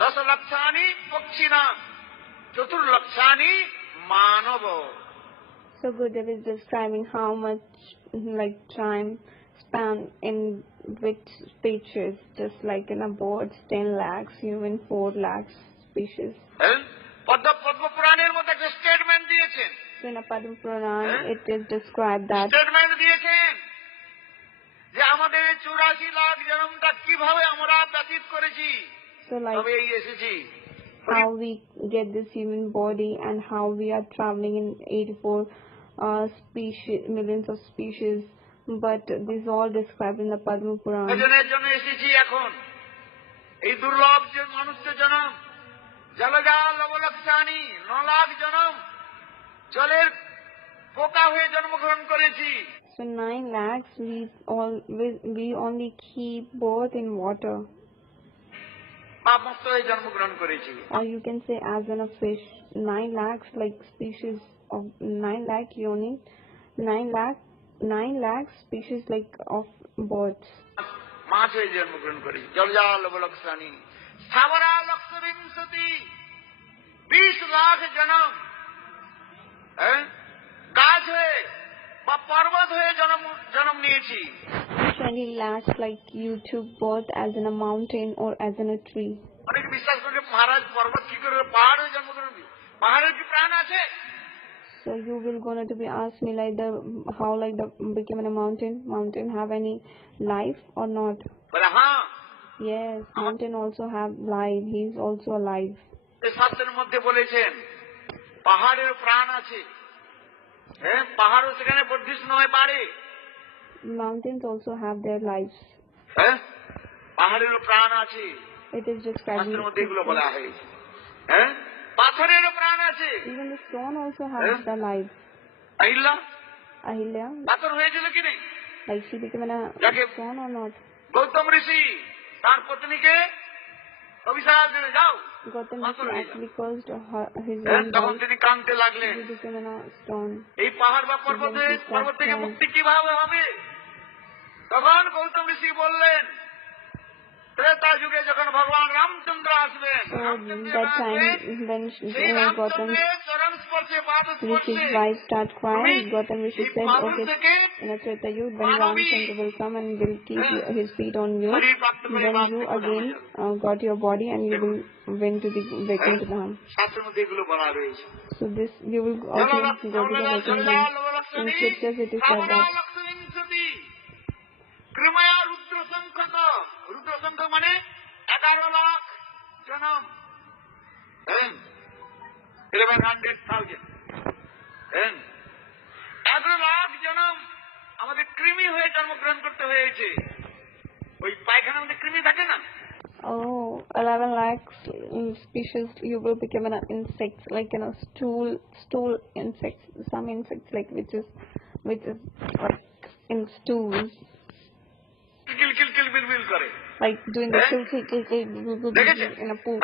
10 লক্ষানি পক্ষিণা 4 লক্ষানি মানব. So Gurudev is describing how much like time span in which species, just like in a birds 10 lakhs, human 4 lakhs species. পদ্ম পুরাণের মধ্যে একটা স্টেটমেন্ট দিয়েছেন. So in a Padma Purana it is described that statement দিয়েছেন যে আমাদের 84 লাখ জন্মটা কিভাবে আমরা ব্যতীত করেছি, so like তবে এই এসেছি. how we get this human body and how we are traveling in 84 species, millions of species, but this is all described in the Padma Purana. ভজনের জন্য এসেছি এখন এই দুর্লভ যে মানুষ্য জন্ম, জলজাল লবলক্ষানি 9 লাখ জন্ম জলের পোকা হয়ে জন্মগ্রহণ করেছি. So 9 lakhs we only keep birth in water, পাপমুক্ত হয়ে জন্মগ্রহণ করেছি. or you can say as in a fish. 9 lakhs like species of 9 lakh yoni, 9 lakh species like of birds. মাছ হয়ে জন্মগ্রহণ করেছি. জলজাল লবলক্ষানি স্থাবরা লক্ষবিংশতি 20 লাখ জন্ম গাছ হয়ে বা পর্বত হয়ে জন্ম নিয়েছি. 20 lakhs like you took birth as in a mountain or as in a tree. অনেকে বিশ্বাস করে মহারাজ পর্বত কি করে পাহাড় হয়ে জন্মগ্রহণ করে, পাহাড়ের কি প্রাণ আছে? So you will going to be asked me like how like the became a mountain have any life or not? বলে হ্যাঁ, Yes, mountain also have life, he is also alive. এই শাস্ত্রের মধ্যে বলেছেন পাহাড়ের প্রাণ আছে. পাহাড়ও সেখানে বর্ধিষ্ণু হয়ে পারে. Mountains also have their lives. পাহাড়েরও প্রাণ আছে, It is described. শাস্ত্রের মধ্যে এগুলো বলা হয়েছে. পাথরেরও প্রাণ আছে. Even the stone also has the life. Ahilya, পাথর হয়েছিল কি নেই? like she became a stone or not? Gautam ঋষি তার পত্নীকে অভিশাপ দিলে যাও Gautam Rishi actually caused his তখন own তিনি কাঁদতে লাগলেন. he became a stone. এই পাহাড় বা পর্বত থেকে মুক্তি কিভাবে হবে? তখন গৌতম ঋষি বললেন ত্রেতা যুগে যখন ভগবান রামচন্দ্র আসবেন, That time when Gautam Rishi's wife started crying, Gautam Rishi said, okay, in a Treta Yuga, when Ramchandra will come and will keep his feet on you, then you again got your body and you will went to the Vaikuntha Dham. শাস্ত্রের মধ্যে এগুলো বলা রয়েছে. So this you will also go to the Vaikuntha Dham. In scriptures it is said that কৃময়া রুদ্র সংখ্যক, রুদ্র সংখ্যক মানে 11 লাখ জনম, 1100,000, 11 লাখ জনম আমাদের কৃমি হয়ে জন্মগ্রহণ করতে হয়েছে. ওই পায়খানার মধ্যে কৃমি থাকে না? 11 lakhs species you will become an insects, like stool insects, some insects like which is like in stools, কিল বিল করে, like doing the kill দেখেছেন? in a pool.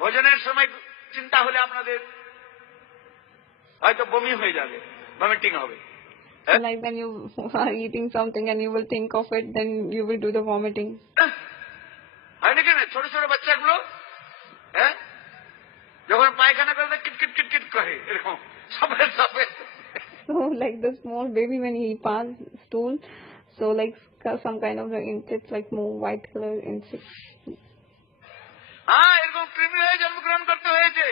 ভোজনের সময় চিন্তা হলে আপনাদের হয়তো বমি হয়ে যাবে, ভমিটিং হবে. So like when you are eating something and you will think of it, then you will do the vomiting. হয় নাকি না? ছোট ছোট বাচ্চাগুলো যখন পায়খানা করে কিট করে এরকম সবাই. So like the small baby when he pass stool, so like some kind of the insects, like more white color insects. হ্যাঁ, এরকম কৃমি হয়ে জন্মগ্রহণ করতে হয়েছে।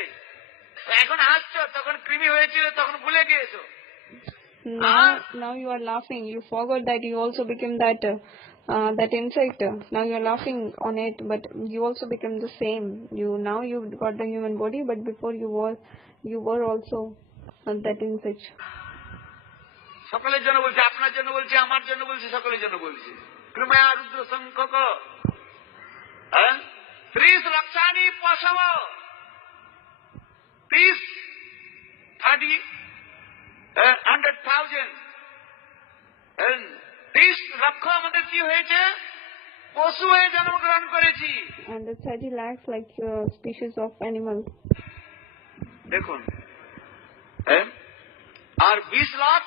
এখন হাসছো, তখন কৃমি হয়েছিল, তখন ভুলে গিয়েছো। Now you are laughing. You forgot that you also became that insect. Now you are laughing on it, but you also became the same. Now you got the human body, but before you were also that insect. সকলের জন্য বলছি, আপনার জন্য বলছি, আমার জন্য বলছি, সকলের জন্য বলছি। কৃপয়া রুদ্র সংখ্যক 30 লক্ষানি পশব 100,000 30 লক্ষ আমাদের কি হয়েছে? পশু হয়ে জন্মগ্রহণ করেছি। And the 30 lakhs like species of animal. দেখুন, আর 20 লাখ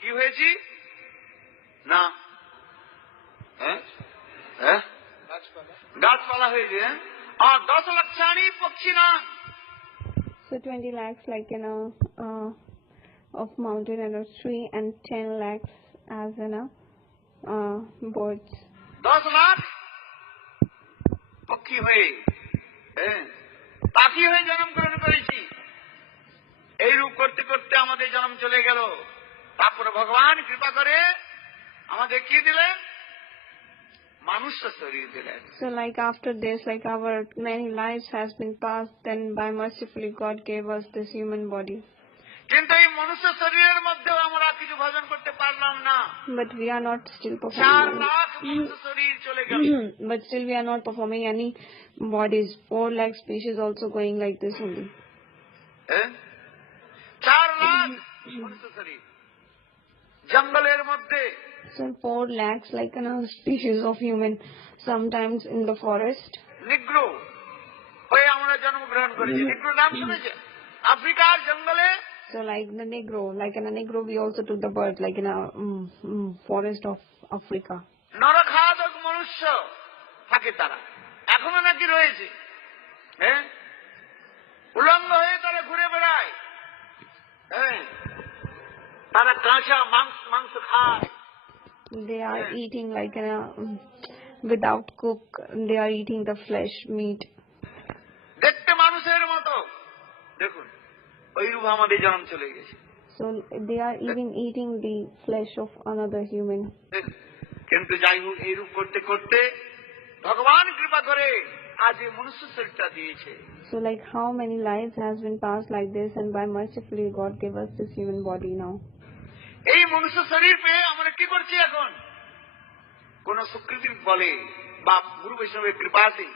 কি হয়েছি না গাছপালা হয়েছে। আর 10 লক্ষানি পক্ষী না। So 20 lakhs like of mountain and a tree, and 10 lakhs as birds. 10 লাখ পক্ষী হয়ে পাখি হয়ে জন্মগ্রহণ করেছি। এই রূপ করতে করতে আমাদের জন্ম চলে গেল। তারপরে ভগবান কৃপা করে আমাদের কি দিলেন? মানুষ্য শরীর দিলেন। So like after this, like our many lives has been passed, then by mercifully God gave us this human body. কিন্তু এই মনুষ্য শরীরের মধ্যেও আমরা কিছু ভজন করতে পারলাম না। But we are not still 4 performing. লাখ মনুষ্য শরীর চলে গেল। But still we are not performing any bodies. 4 lakh species also going like this only. 4 লাখ মনুষ্য শরীর জঙ্গলের মধ্যে। So 4 lakhs like species of human, sometimes in the forest. নিগ্রো হয়ে আমরা জন্মগ্রহণ করেছি। নিগ্রো নাম শুনেছেন? আফ্রিকার জঙ্গলে। So like the Negro, like in a Negro we also took the bird, like in a forest of Africa. নরখাদক মনুষ্য থাকে তারা, এখনো নাকি রয়েছে। উলঙ্গ হয়ে তারা ঘুরে বেড়ায়। তারা কাঁচা মাংস খায়। They are eating like without cook. They are eating the flesh meat. দেখতে মানুষের মতো। দেখুন, ওইরূপ আমাদের জন্ম চলে গেছে। So they are even eating the flesh of another human. কিন্তু যাই হোক, এইরূপ করতে করতে ভগবান কৃপা করে আজ এই মনুষ্য শরীরটা দিয়েছে। So like how many lives has been passed like this, and by mercifully God gave us this human body now. এই মনুষ্য শরীর পেয়ে আমরা কি করছি এখন? কোন স্বীকৃতির বলে বা গুরু বৈষ্ণবের কৃপাতে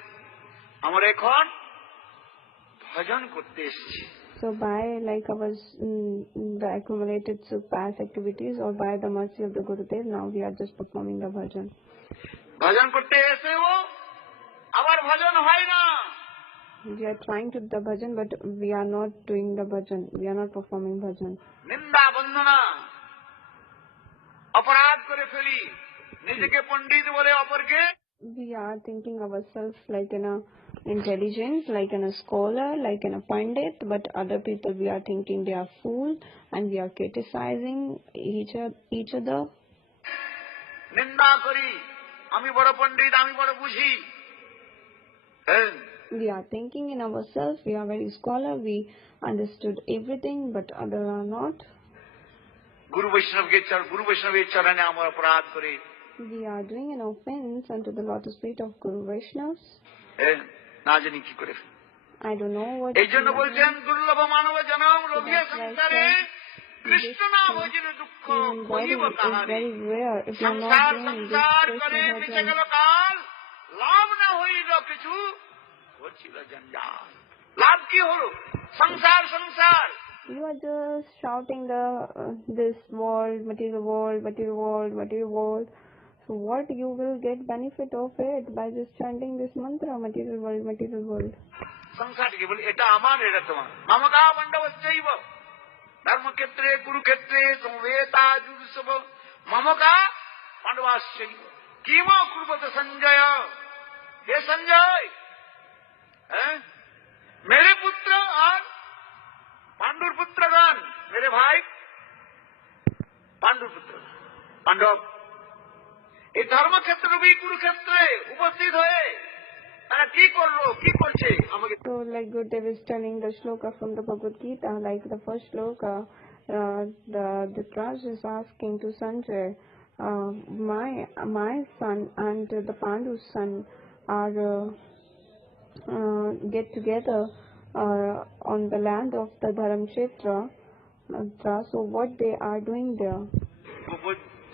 আমরা এখন ভজন করতে এসেছি। So by like our the accumulated past activities, or by the mercy of the Gurudev, now we are just performing the bhajan. ভজন করতে এসেও আবার ভজন হয় না। We are trying to do the bhajan, but we are not doing the bhajan. We are not performing bhajan. নিন্দা বন্দনা অপরাধ করে ফেলি, নিজেকে পণ্ডিত বলে অপরকে। We are thinking ourselves like intelligent, like a scholar, like a pandit, but other people we are thinking they are fool, and we are criticizing each other. নিন্দা করি, আমি বড় পণ্ডিত, আমি বড় বুঝি। We are thinking in ourselves we are very scholar, we understood everything, but others are not. গুরু বৈষ্ণবের চরণে আমরা অপরাধ করে We are doing an offense unto the lotus feet of Guru Vaishnavas. না জানি কি করে। I don't know what. এই জন্য বলছেন দুর্লভ মানব জনম লোভিয়া সংসারে কৃষ্ণ না ভজিলে দুঃখ ভজিব কাহারে। সংসার সংসার করে মিশে গেল কাল, লাভ না হইল কিছু, হচ্ছিল জঞ্জাল। লাভ কি হলো? সংসার সংসার। You are just shouting this world, material world, material world, material world. So what you will get benefit of it by just chanting this mantra, material world, material world. সংসারকে বলি এটা আমার, এটা তোমার। মমতা পাণ্ডবশ্চৈব ধর্মক্ষেত্রে কুরুক্ষেত্রে সমবেতা যুযুৎসব মমতা পাণ্ডবাশ্চৈব কিম কুর্বত সঞ্জয়। हे संजय, मेरे पुत्र और पांडुर पुत्रगण, मेरे भाई पांडुर पुत्र पांडव এই ধর্মক্ষেত্র রূপী কুরুক্ষেত্রে উপস্থিত হয়ে তারা কি করলো, কি করছে আমাকে। So like Gurudev is telling the shloka from the Bhagavad Gita, like the first shloka, the Dhritarashtra is asking to Sanjay, my son and the Pandu's son are get together on the land of the Dharamkshetra. So what they are doing there?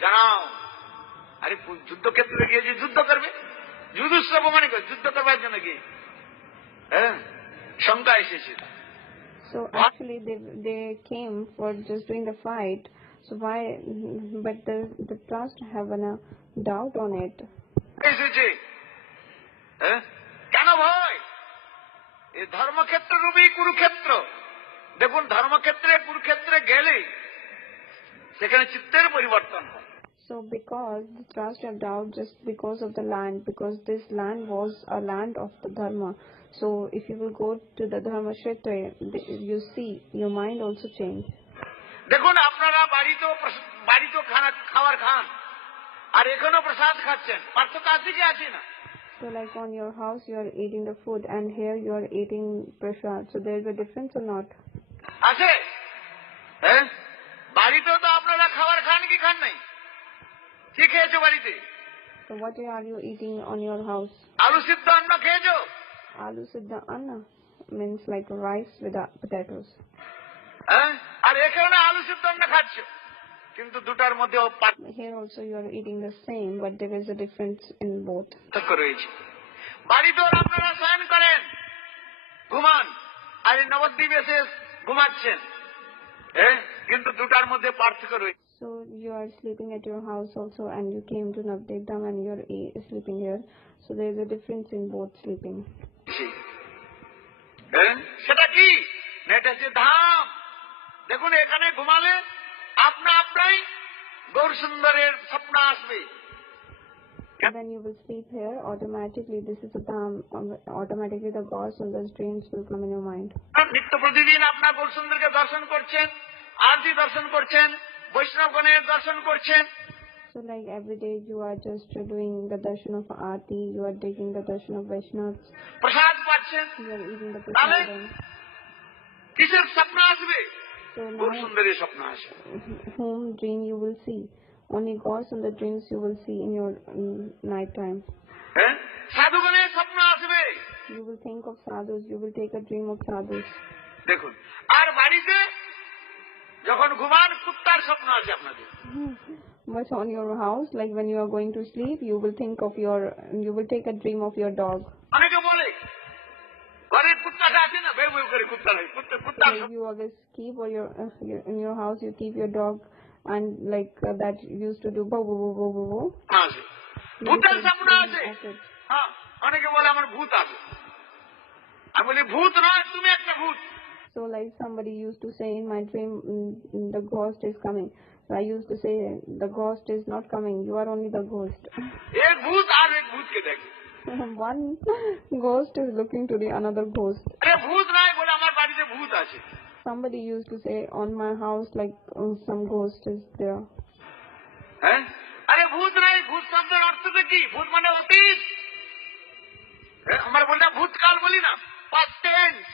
জানাও, আরে যুদ্ধক্ষেত্রে গিয়ে যে যুদ্ধ করবে, যুদ্ধোৎসব মানে যুদ্ধ করবার জন্য কি শঙ্কা এসেছে। So actually they came for just doing the fight. So why? But the trust have a doubt on it. এসেছে কেন ভয়? এই ধর্মক্ষেত্র রূপী কুরুক্ষেত্র। দেখুন ধর্মক্ষেত্রে কুরুক্ষেত্রে গেলে সেখানে চিত্তের পরিবর্তন হয়। So because the trust have doubt just because of the land, because this land was a land of the dharma. So if you will go to the dharma kshetra, you see your mind also change. দেখুন আপনারা বাড়িতেও খাবার খান আর এখানেও প্রসাদ খাচ্ছেন, পার্থক্য আছে কি আছে না? So like on your house you are eating the food and here you are eating prasad. So there is a difference or not? আছে। বাড়িতেও তো আপনারা খাবার খান কি খান নাই? কি খেয়েছো বাড়িতে? So what are you eating on your house? আলু সিদ্ধ অন্ন খেয়েছো? Alu siddha anna means like rice with potatoes. আর এখানে আলু সিদ্ধ অন্ন খাচ্ছ, কিন্তু দুটার মধ্যে Here also you are eating the same, but there is a difference in both. পার্থক্য রয়েছে। বাড়িতেও আপনারা শয়ন করেন, ঘুমান, আর নবদ্বীপ এসে ঘুমাচ্ছেন, কিন্তু দুটার মধ্যে পার্থক্য রয়েছে। So you are sleeping at your house also, and you came to Navadvip Dham and you are sleeping here. So there is a difference in both sleeping. সেটা কি? এটা হচ্ছে ধাম। দেখুন এখানে ঘুমালে আপনাই গৌর সুন্দরের স্বপ্ন আসবে। When you will sleep here, automatically this is a dham. Automatically the Gaur Sundar's dreams will come in your mind. নিত্য প্রতিদিন আপনার গৌর সুন্দরকে দর্শন করছেন, আরতি দর্শন করছেন, বৈষ্ণবগণের দর্শন করছেন। So like every day you are just doing the darshan of Aarti, you are taking the darshan of Vaishnavas. প্রসাদ পাচ্ছেন, You are eating the prasadam. কিসের স্বপ্ন আসবে? So গৌর now সুন্দরের স্বপ্ন আসবে। whom dream you will see? Only Gaur Sundar dreams you will see in your night time. সাধুগণের স্বপ্ন আসবে। You will think of sadhus, you will take a dream of sadhus. দেখুন আর বাড়িতে যখন ঘুমান কুত্তার স্বপ্ন আছে আপনাদের। But on your house, like when you are going to sleep, you will take a dream of your dog. অনেকে বলে ঘরের কুত্তাটা আছে না, বেউ বেউ করে কুত্তা লাগে, কুত্তা Like you always keep or in your house you keep your dog and like that used to do bow bow bow bow bow bow. আছে, ভূতের স্বপ্ন আছে। হ্যাঁ, অনেকে বলে আমার ভূত আছে। আমি বলি ভূত নয়, তুমি একটা ভূত। So like somebody used to say in my dream, the ghost is coming. So I used to say the ghost is not coming. You are only the ghost. এক ভূত আর এক ভূতকে দেখে। One ghost is looking to the another ghost. আরে ভূত নয় বলে আমার বাড়িতে ভূত আছে। Somebody used to say on my house like some ghost is there. আরে ভূত নয়, ভূত শব্দের অর্থটা কি? ভূত মানে অতীত। আমরা বললাম ভূতকাল বলি না, past tense।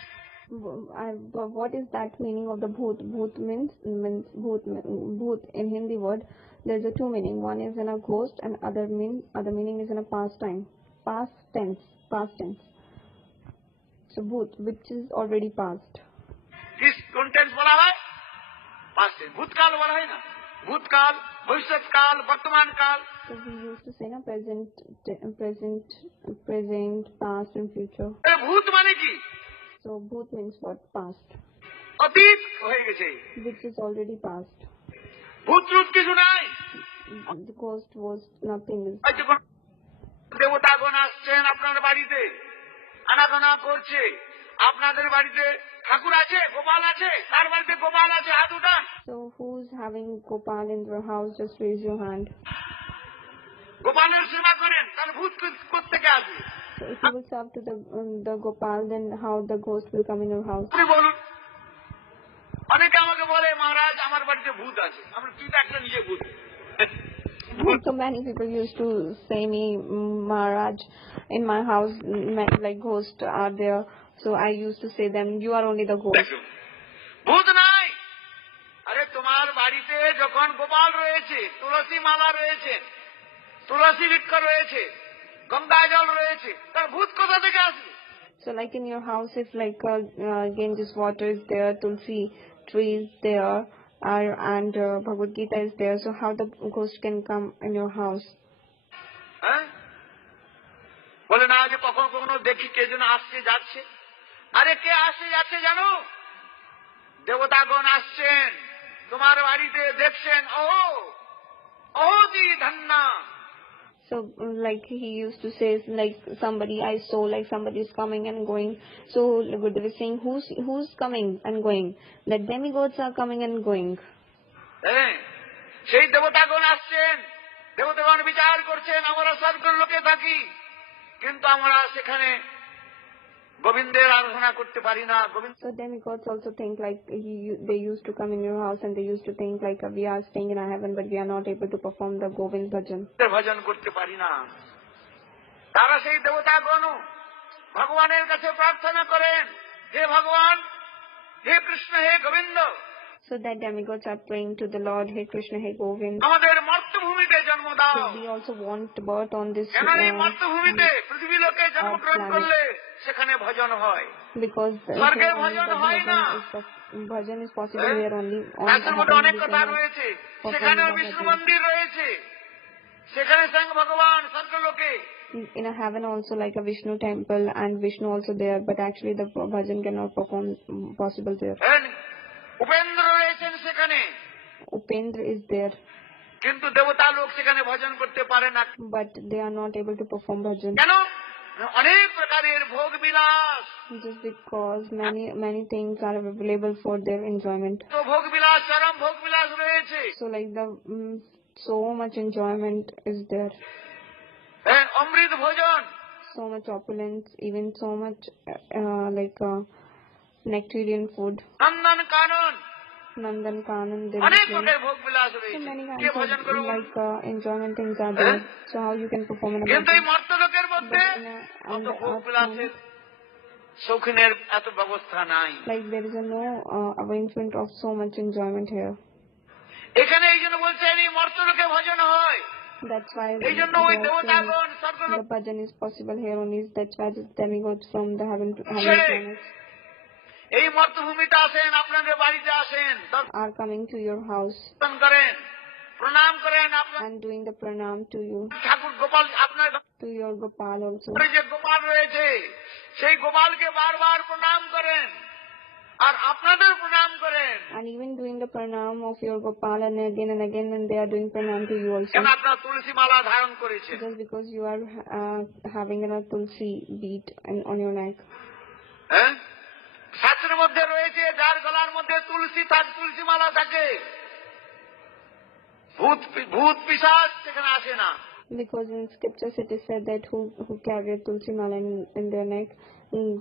What is that meaning of the bhoot? Bhoot means bhoot in Hindi word. There's a two meaning. One is in a ghost, and other meaning is in a past tense. So bhoot, which is already past. কোন টেন্স বলা হয়? past tense। ভূতকাল বলা হয় না। ভূতকাল, ভবিষ্যৎকাল, বর্তমান কাল। So we used to say na present, past, and future. ভূত মানে কি? So bhoot means what? Past. অতীত হয়ে গেছে, which is already past. ভূত রূপ কিছু নাই। The ghost was nothing. দেবতাগণ আসছেন আপনার বাড়িতে, আনাগোনা করছে। আপনাদের বাড়িতে ঠাকুর আছে, গোপাল আছে? তার বাড়িতে গোপাল আছে, হাত উঠান। So who's having Gopal in their house? Just raise your hand. গোপালের সেবা করেন, তাহলে ভূত কোত্থেকে আসবে? So if you will serve to the Gopal, then how the ghost will come in your house? আপনি বলুন। অনেকে আমাকে বলে মহারাজ আমার বাড়িতে ভূত আছে। আমরা তুই তো একটা নিজে ভূত। So many people used to say me, Maharaj, in my house, like ghosts are there. So I used to say them, you are only the ghost. ভূত নাই। আরে তোমার বাড়িতে যখন গোপাল রয়েছে, তুলসী মালা রয়েছে, তুলসী বৃক্ষ রয়েছে, গঙ্গা জল রয়েছে, তার ভূত কোথা থেকে আসবে? So like in your house, if like Ganges water is there, Tulsi tree is there, and Bhagavad Gita is there, so how the ghost can come in your house? হ্যাঁ, বলে না যে কখনো কখনো দেখি কে যেন আসছে যাচ্ছে। আরে কে আসছে যাচ্ছে জানো? দেবতাগণ আসছেন তোমার বাড়িতে, দেখছেন ও জি ধন্না। So like he used to say, like somebody I saw, like somebody is coming and going. So Gurudev is saying, who's coming and going? That demigods are coming and going. হ্যাঁ, সেই দেবতাগণ আসছেন, দেবতাগণ বিচার করছেন, আমরা স্বর্গের লোকে থাকি, কিন্তু আমরা সেখানে গোবিন্দের আরাধনা করতে পারি না। So demigods also think like they used to come in your house and they used to think like we are staying in a heaven, but we are not able to perform the Govind bhajan. ভজন করতে পারি না। তারা সেই দেবতাগণ ভগবানের কাছে প্রার্থনা করেন, হে ভগবান, হে কৃষ্ণ, হে Govinda. So that demigods are praying to the Lord, Hey Krishna, Hey Govind. আমাদের মর্তভূমিতে জন্ম দাও। We also want birth on this মর্তভূমিতে পৃথিবী লোকে জন্মগ্রহণ করলে সেখানে ভজন হয়, because স্বর্গে ভজন হয় না। bhajan is possible here only on শাস্ত্রের মধ্যে অনেক কথা রয়েছে, সেখানেও বিষ্ণু মন্দির রয়েছে, সেখানে স্বয়ং ভগবান স্বর্গলোকে। In a heaven also like a Vishnu temple and Vishnu also there, but actually the bhajan cannot perform possible there. Upendra রয়েছেন সেখানে, Upendra is there, কিন্তু দেবতা লোক সেখানে ভজন করতে পারে না। but they are not able to perform bhajan. কেন? অনেক প্রকারের ভোগ বিলাস, Just because many things are available for their enjoyment. তো ভোগ বিলাস, চরম ভোগ বিলাস রয়েছে। So like the so much enjoyment is there, অমৃত ভোজন, so much opulence, even so much like nectarian food, Nandan Kanan, Nandan Kanan, অনেক প্রকারের ভোগ বিলাস so রয়েছে। many কে kinds ভজন of করবো? like enjoyment things are there. So how you can perform in a কিন্তু এই bhajan? মর্তলোকের মধ্যে But in a অত on the ভোগ earth বিলাসের planet, শৌখিনের এত ব্যবস্থা নাই। like there is no arrangement of so much enjoyment here. এখানে এই জন্য বলছেন এই মর্তলোকে ভজন হয়, That's why এই জন্য ওই দেবতাগণ স্বর্গলোক the bhajan is possible here only. That's why the demigods from the heaven ছেড়ে planets এই মর্তভূমিতে আসেন, আপনাদের বাড়িতে আসেন, are coming to your house দর্শন করেন, প্রণাম করেন, আপনার and doing the pranam to you, ঠাকুর গোপাল, আপনার to your Gopal also. ঘরে যে গোপাল রয়েছে সেই গোপালকে বারবার প্রণাম করেন, আর আপনাদের প্রণাম করেন। And even doing the pranam of your Gopal and again and they are doing pranam to you also. কেন? আপনার তুলসী মালা ধারণ করেছেন। Just because you are having a tulsi bead on your neck. হ্যাঁ, শাস্ত্রের মধ্যে রয়েছে যার গলার মধ্যে তুলসী মালা থাকে, ভূত পিশাচ সেখানে আসে না। Because in scriptures it is said that who carry a tulsi mala in their neck,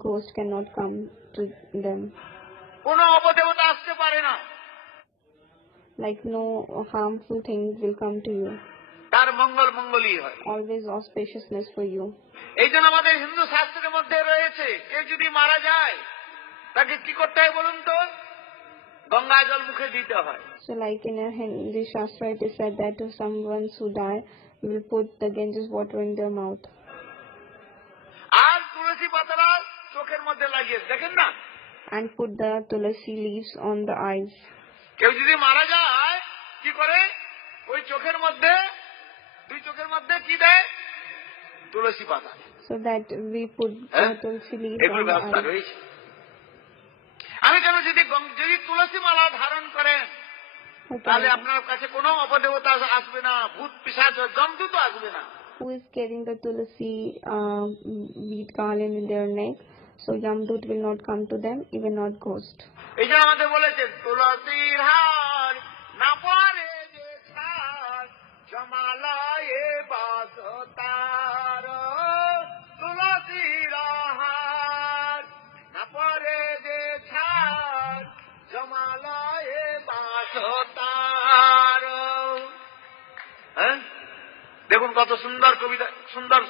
ghost cannot come to them. কোন অপদেবতা আসতে পারে না, Like no harmful things will come to you. তার মঙ্গলই হয়। Always auspiciousness for you. এই জন্য আমাদের হিন্দু শাস্ত্রের মধ্যে রয়েছে কেউ যদি মারা যায় তাকে কি করতে হয় বলুন তো? গঙ্গা জল মুখে দিতে হয়। So like in a Hindi Shastra it is said that to someone who die will put the Ganges water in their mouth. আর তুলসী পাতা চোখের মধ্যে লাগিয়ে দেখেন না, And put the tulasi leaves on the eyes. কেউ যদি মারা যায় কি করে? ওই চোখের মধ্যে, দুই চোখের মধ্যে কি দেয়? তুলসী পাতা। So that we put tulsi leaves এগুলো on the ব্যবস্থা eyes. রয়েছে। আমি কেন যদি তুলসী মালা ধারণ করেন তাহলে আপনার কাছে কোনো অপদেবতা আসবে না, ভূত পিশাচ জন্তু তো আসবে না। Who is carrying the tulsi bead garland in their neck? So Yamdut will not come to them, even not ghost. এই জন্য আমাদের বলেছে তুলসীর হার না পরে যে ছাড় জমালয়ে বাস তার, তুলসীর হার না পরে যে ছাড় জমালয়ে বাস তার। দেখুন কত সুন্দর কবিতা, সুন্দর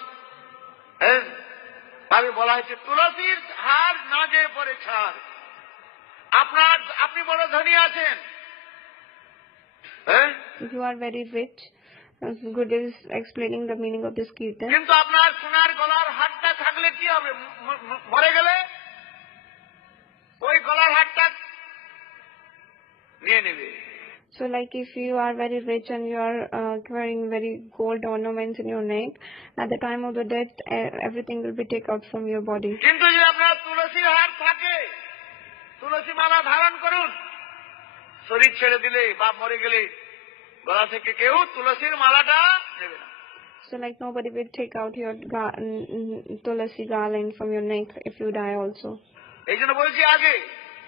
ভাবে বলা হয়েছে তুলসীর হার না যে পরে ছাড়। আপনি বড় ধনী আছেন, you are very rich. Gurudev is explaining the meaning of this kirtan. কিন্তু আপনার সোনার গলার হারটা থাকলে কি হবে? মরে গেলে ওই গলার হারটা নিয়ে নেবে। So like if you are very rich and you are wearing very gold ornaments in your neck, at the time of the death, everything will be taken out from your body. কিন্তু যদি আপনার তুলসী হার থাকে, তুলসী মালা ধারণ করুন, শরীর ছেড়ে দিলে বা মরে গেলে গলা থেকে কেউ তুলসীর মালাটা নেবে না। So like nobody will take out your tulasi garland from your neck if you die also. এই জন্য বলছি আগে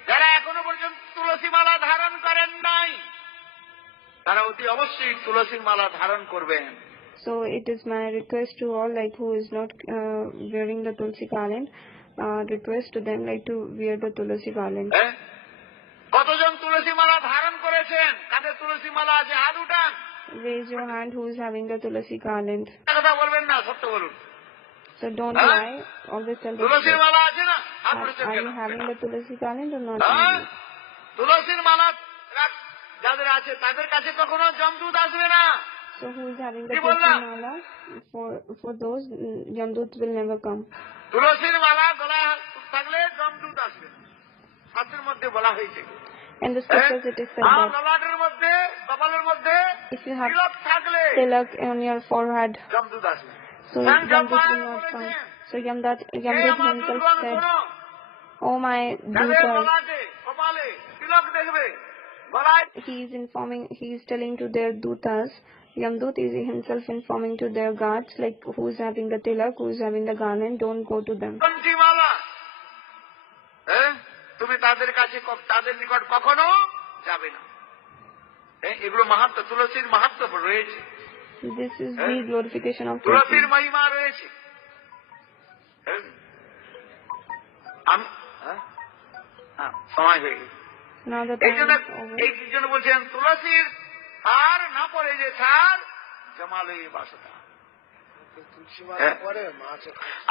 যারা এখনো পর্যন্ত তুলসী মালা ধারণ করেন নাই তারা অতি অবশ্যই তুলসীর মালা ধারণ করবেন। So it is my request to all like who is not wearing the tulsi garland, request to them like to wear the tulsi garland. কতজন তুলসী মালা ধারণ করেছেন? কাঁধে তুলসী মালা আছে, হাত উঠান। Raise your hand who is having the tulsi garland. কথা বলবেন না, সত্য বলুন। So don't lie, always tell the তুলসীর truth. মালা আছে না? হাত উঠেছেন Are কেন? you having the tulsi garland or not? তুলসীর মালা যাদের আছে তাদের কাছে কখনো যমদূত আসবে না। So who is having the tulsi mala? For those, Yamdut will never come. তুলসীর মালা গলায় থাকলে যমদূত আসবে। শাস্ত্রের মধ্যে বলা হয়েছে। And the scriptures it is said that ললাটের মধ্যে, কপালের মধ্যে if you have তিলক থাকলে tilak on your forehead, যমদূত আসবে। so Yamdut will not come. So Yamdut himself said, "Oh my daughter," ললাটে কপালে তিলক দেখবে, গলায় he is telling to their dutas, Yamdut is himself informing to their guards, like who is having the tilak, who is having the garland, don't go to them. মালা তুমি তাদের কাছে তাদের নিকট কখনো যাবে না। এগুলো মাহাত্ম্য, তুলসীর মাহাত্ম্য রয়েছে। This is the glorification of তুলসীর মহিমা রয়েছে। সময় হয়ে গেছে। এই জন্য বলছেন তুলসীর হার না পরে যে ছাড় জমালে বাসতা।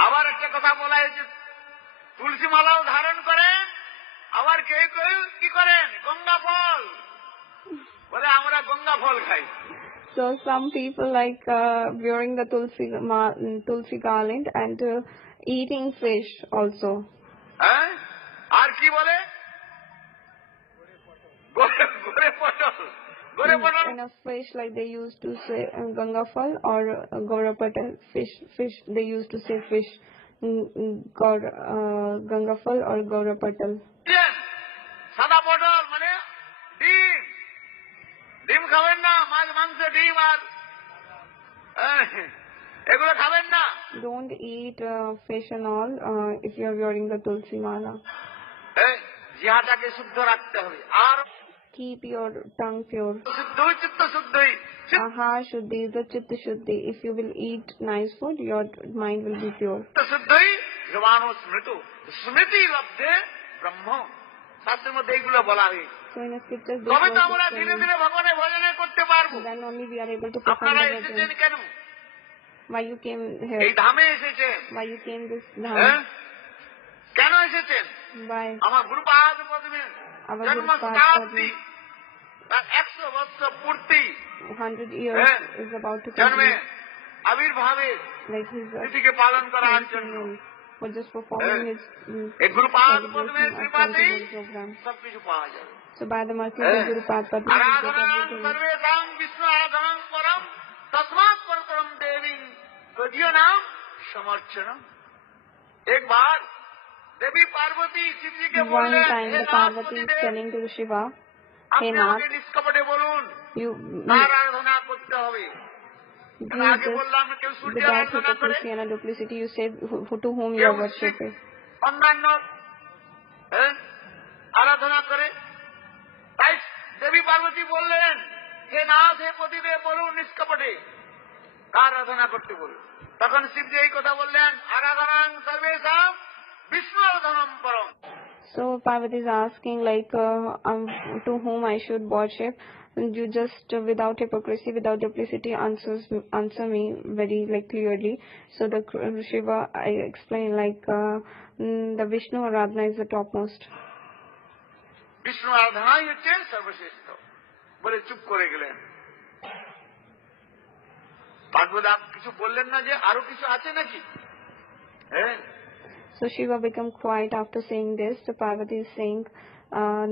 আবার একটা কথা বলা হয়েছে তুলসী মালাও ধারণ করেন, আবার কেউ কেউ কি করেন গঙ্গা ফল বলে আমরা গঙ্গা ফল খাই। So some people like wearing the tulsi garland and eating fish also. আর কি বলে গোরে পটল, গোরে পটল in a fish like they used to say ganga fal or gaurapatal fish they used to say fish ganga fal or gaurapatal. সাদা পটল মানে ডিম, ডিম খাবেন না, মাছ মাংস ডিম আর এগুলো খাবেন না। Don't eat fish and all if you are wearing the tulsi mala. জিহাটাকে শুদ্ধ রাখতে হবে। আর keep your tongue pure. শুদ্ধ চিত্ত শুদ্ধই, aha shuddhi is the chitta shuddhi. If you will eat nice food, your mind will be pure. শুদ্ধই জবানো স্মৃত, স্মৃতি লব্ধে ব্রহ্ম। শাস্ত্রের মধ্যে এইগুলো বলা হয়। So in a scripture তবে তো আমরা ধীরে ধীরে ভগবানের ভজনে করতে পারবো। then only we are able to perform আপনারা the এসেছেন bhajan. কেন? Why you came এই here? ধামে এসেছেন। Why you came this dham? কেন এসেছেন? Why? আমার গুরুপাদ পদ্মে Our জন্ম Guru Pad শতাব্দী তার 100 বৎসর পূর্তি 100 years is about to জন্মে complete. আবির্ভাবে Like his তিথিকে পালন করার জন্য for just performing his এই গুরুপাদ পদ্মের celebration of কৃপাতেই the program. সবকিছু পাওয়া যাবে। So by the mercy of the Guru Pad Padma, we get আরাধনাং everything. সর্বেষাং বিষ্ণু আরাধনাং পরম তস্মাৎ পরতরম দেবী তদীয় নাম সমর্চনম। एक बार देवी पार्वती शिव जी के One बोललेন, time हे the नाथ Parvati is पतिदेव, telling to Shiva, আপনি hey Nath, আমাকে নিষ্কপটে বলুন you কার আরাধনা করতে হবে। give আগে this বললাম কেউ সূর্যের without আরাধনা করে, hypocrisy and duplicity. You say to whom you are worshipping. অন্যান্য আরাধনা করে। তাই দেবী পার্বতী বললেন, হে নাথ হে পতিদেব বলুন নিষ্কপটে কার আরাধনা করতে বলুন। তখন শিবজি এই কথা বললেন, আরাধনাং সর্বেষাং বিষ্ণু আরাধনম পরম। So Parvati is asking like to whom I should worship. you just without hypocrisy, without duplicity answer me very like clearly. So the Shiva, I explain like the Vishnu Aradhana is the topmost. Vishnu আরাধনাই হচ্ছে সর্বশ্রেষ্ঠ বলে চুপ করে গেলেন। পার্বতী কিছু বললেন না যে আরো কিছু আছে নাকি? হ্যাঁ। So Shiva become quiet after saying this. So Parvati is saying,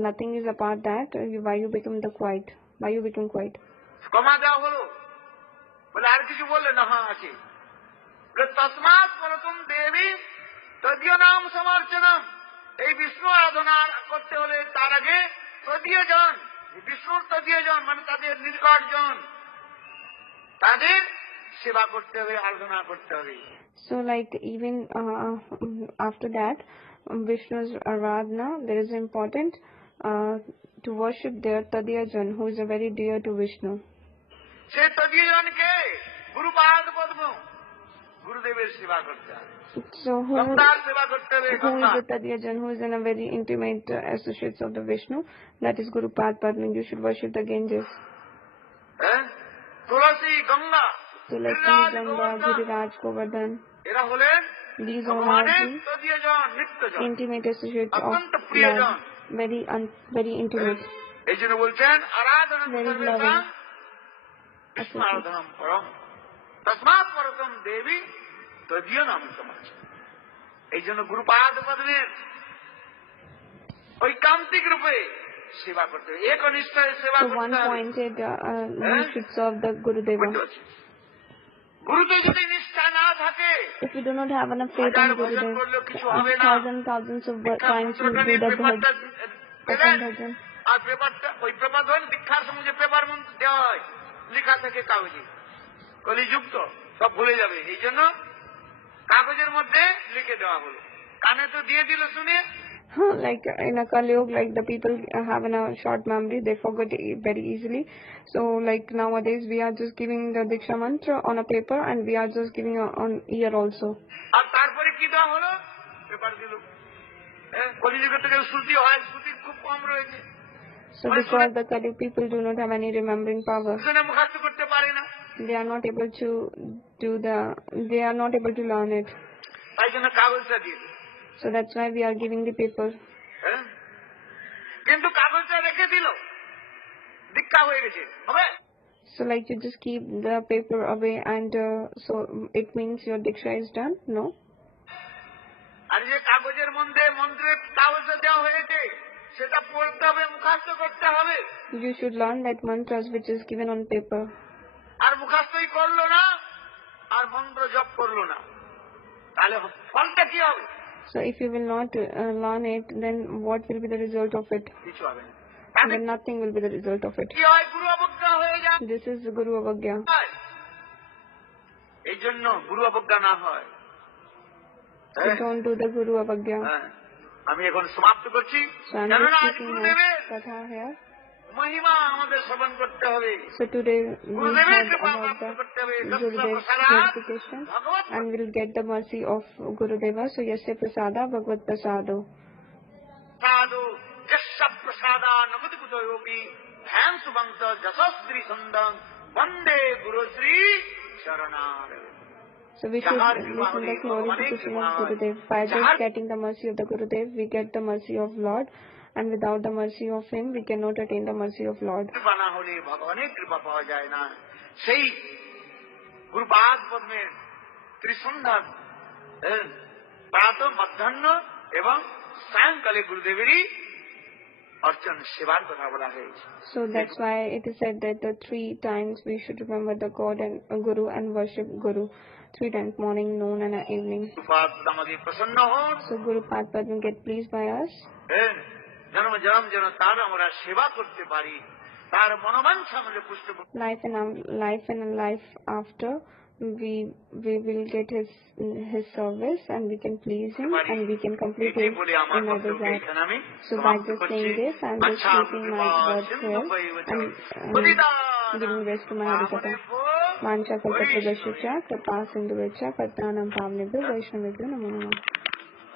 nothing is apart that. Why you become the quiet? Why you become quiet? ক্ষমা দেওয়া হলো বলে আর কিছু বললেন না? হ্যাঁ আছে। তসমাৎ পরতুম দেবী তদীয় নাম সমর্চনম। এই বিষ্ণু আরাধনা করতে হলে তার আগে তদীয় জন, বিষ্ণুর তদীয় জন মানে তাদের নিকট জন, তাদের সেবা করতে হবে, আরাধনা করতে হবে। So like even after that, Vishnu's Aradhana, there is important to worship their Tadiya Jan, who is a very dear to Vishnu. সে তদীয় জনকে গুরুপাদ পদ্ম, গুরুদেবের সেবা করতে হবে। So who is the Tadiya Jan, who is in a very intimate associates of the Vishnu? That is Guru Padma. You should worship the Ganges. Tulsi, Ganga, Tulasi, Ganga, Giriraj, Govardhan. These are all the intimate associates of Lord. Very intimate. Very loving. তসমাৎ পরতম দেবী তদীয় নাম সমাজ। এই জন্য গুরুপাদ পদ্মের ঐকান্তিক রূপে সেবা করতে হবে, একনিষ্ঠায় সেবা করতে হবে। So one pointed you should serve the Gurudeva. গুরুতে যদি নিষ্ঠা না থাকে, if you do not have enough faith in Gurudev, thousands of times you do the bhajan. আর পেপারটা ওই পেপার ধরেন দীক্ষার সময় যে পেপার দেওয়া হয় লেখা থাকে কাগজে, কলিযুক্ত সব ভুলে যাবে, এই জন্য কাগজের মধ্যে লিখে দেওয়া হলো। কানে তো দিয়ে দিল শুনে। Like in a Kali-Yug, like the people have in a short memory, they forget very easily. So like nowadays we are just giving the Diksha mantra on a paper and we are just giving on ear also. আর তারপরে কি দেওয়া হলো? পেপার দিল। কলিযুগে তো কেউ শ্রুতি হয়, শ্রুতি খুব কম রয়েছে। So because the Kali people do not have any remembering power, মুখস্থ করতে পারে না, they are not able to do they are not able to learn it. তাই জন্য কাগজটা দিয়ে দিল। So that's why we are giving the paper. কিন্তু কাগজটা রেখে দিল, দীক্ষা হয়ে গেছে, হবে? So like you just keep the paper away and so it means your Diksha is done? No. আর যে কাগজের মধ্যে মন্ত্রের কাগজটা দেওয়া হয়েছে সেটা পড়তে হবে, মুখস্থ করতে হবে। You should learn that mantras which is given on paper. আর মুখস্থই করলো না আর মন্ত্র জপ করলো না, তাহলে ফলটা কি হবে? So if you will not learn it, then what will be the result of it? কিছু হবে না। Then nothing will be the result of it. কি হয়? গুরু অবজ্ঞা হয়ে যায়। This is Guru Avagya. এই জন্য গুরু অবজ্ঞা না হয়। So don't do the Guru Avagya. আমি এখন সমাপ্ত করছি। কেননা আজ গুরুদেবের কথা here. মহিমা আমাদের শ্রবণ করতে হবে। So today we heard about the Gurudev's glorification and we'll get the mercy of Gurudeva. So yasya prasada bhagavad prasado. Sadhu yasya prasada namati kutoyopi dhyan subhanta jasasri sandam vande Guru Sri Charanam. So we should listen the glorification of Gurudev. By just getting the mercy of the Gurudev, we get the mercy of Lord. And without the mercy of him, we cannot attain the mercy of Lord. কৃপা না হলে ভগবানের কৃপা পাওয়া যায় না। সেই গুরুপাদ পদ্মের ত্রিসন্ধ্যা প্রাত মধ্যাহ্ন এবং সায়ংকালে গুরুদেবেরই অর্চন সেবার কথা বলা হয়েছে। So that's why it is said that the 3 times we should remember the God and Guru and worship Guru. 3 times, morning, noon and evening. Gurupad আমাদের প্রসন্ন হন। So Guru Padma get pleased by us. জন্ম জন্ম যেন তার আমরা সেবা করতে পারি, তার মনোবাঞ্ছা আমাদের পুষ্ট করতে। Life and life after we will get his service and we can please him and we can complete his inner desire. So by just saying this, I am just keeping my words here and giving rest to my Harikatha. Mancha kalpa prabhasya cha, kripa sindhu vecha, patnanam pavnebhyo, vaishnavebhyo namo namah.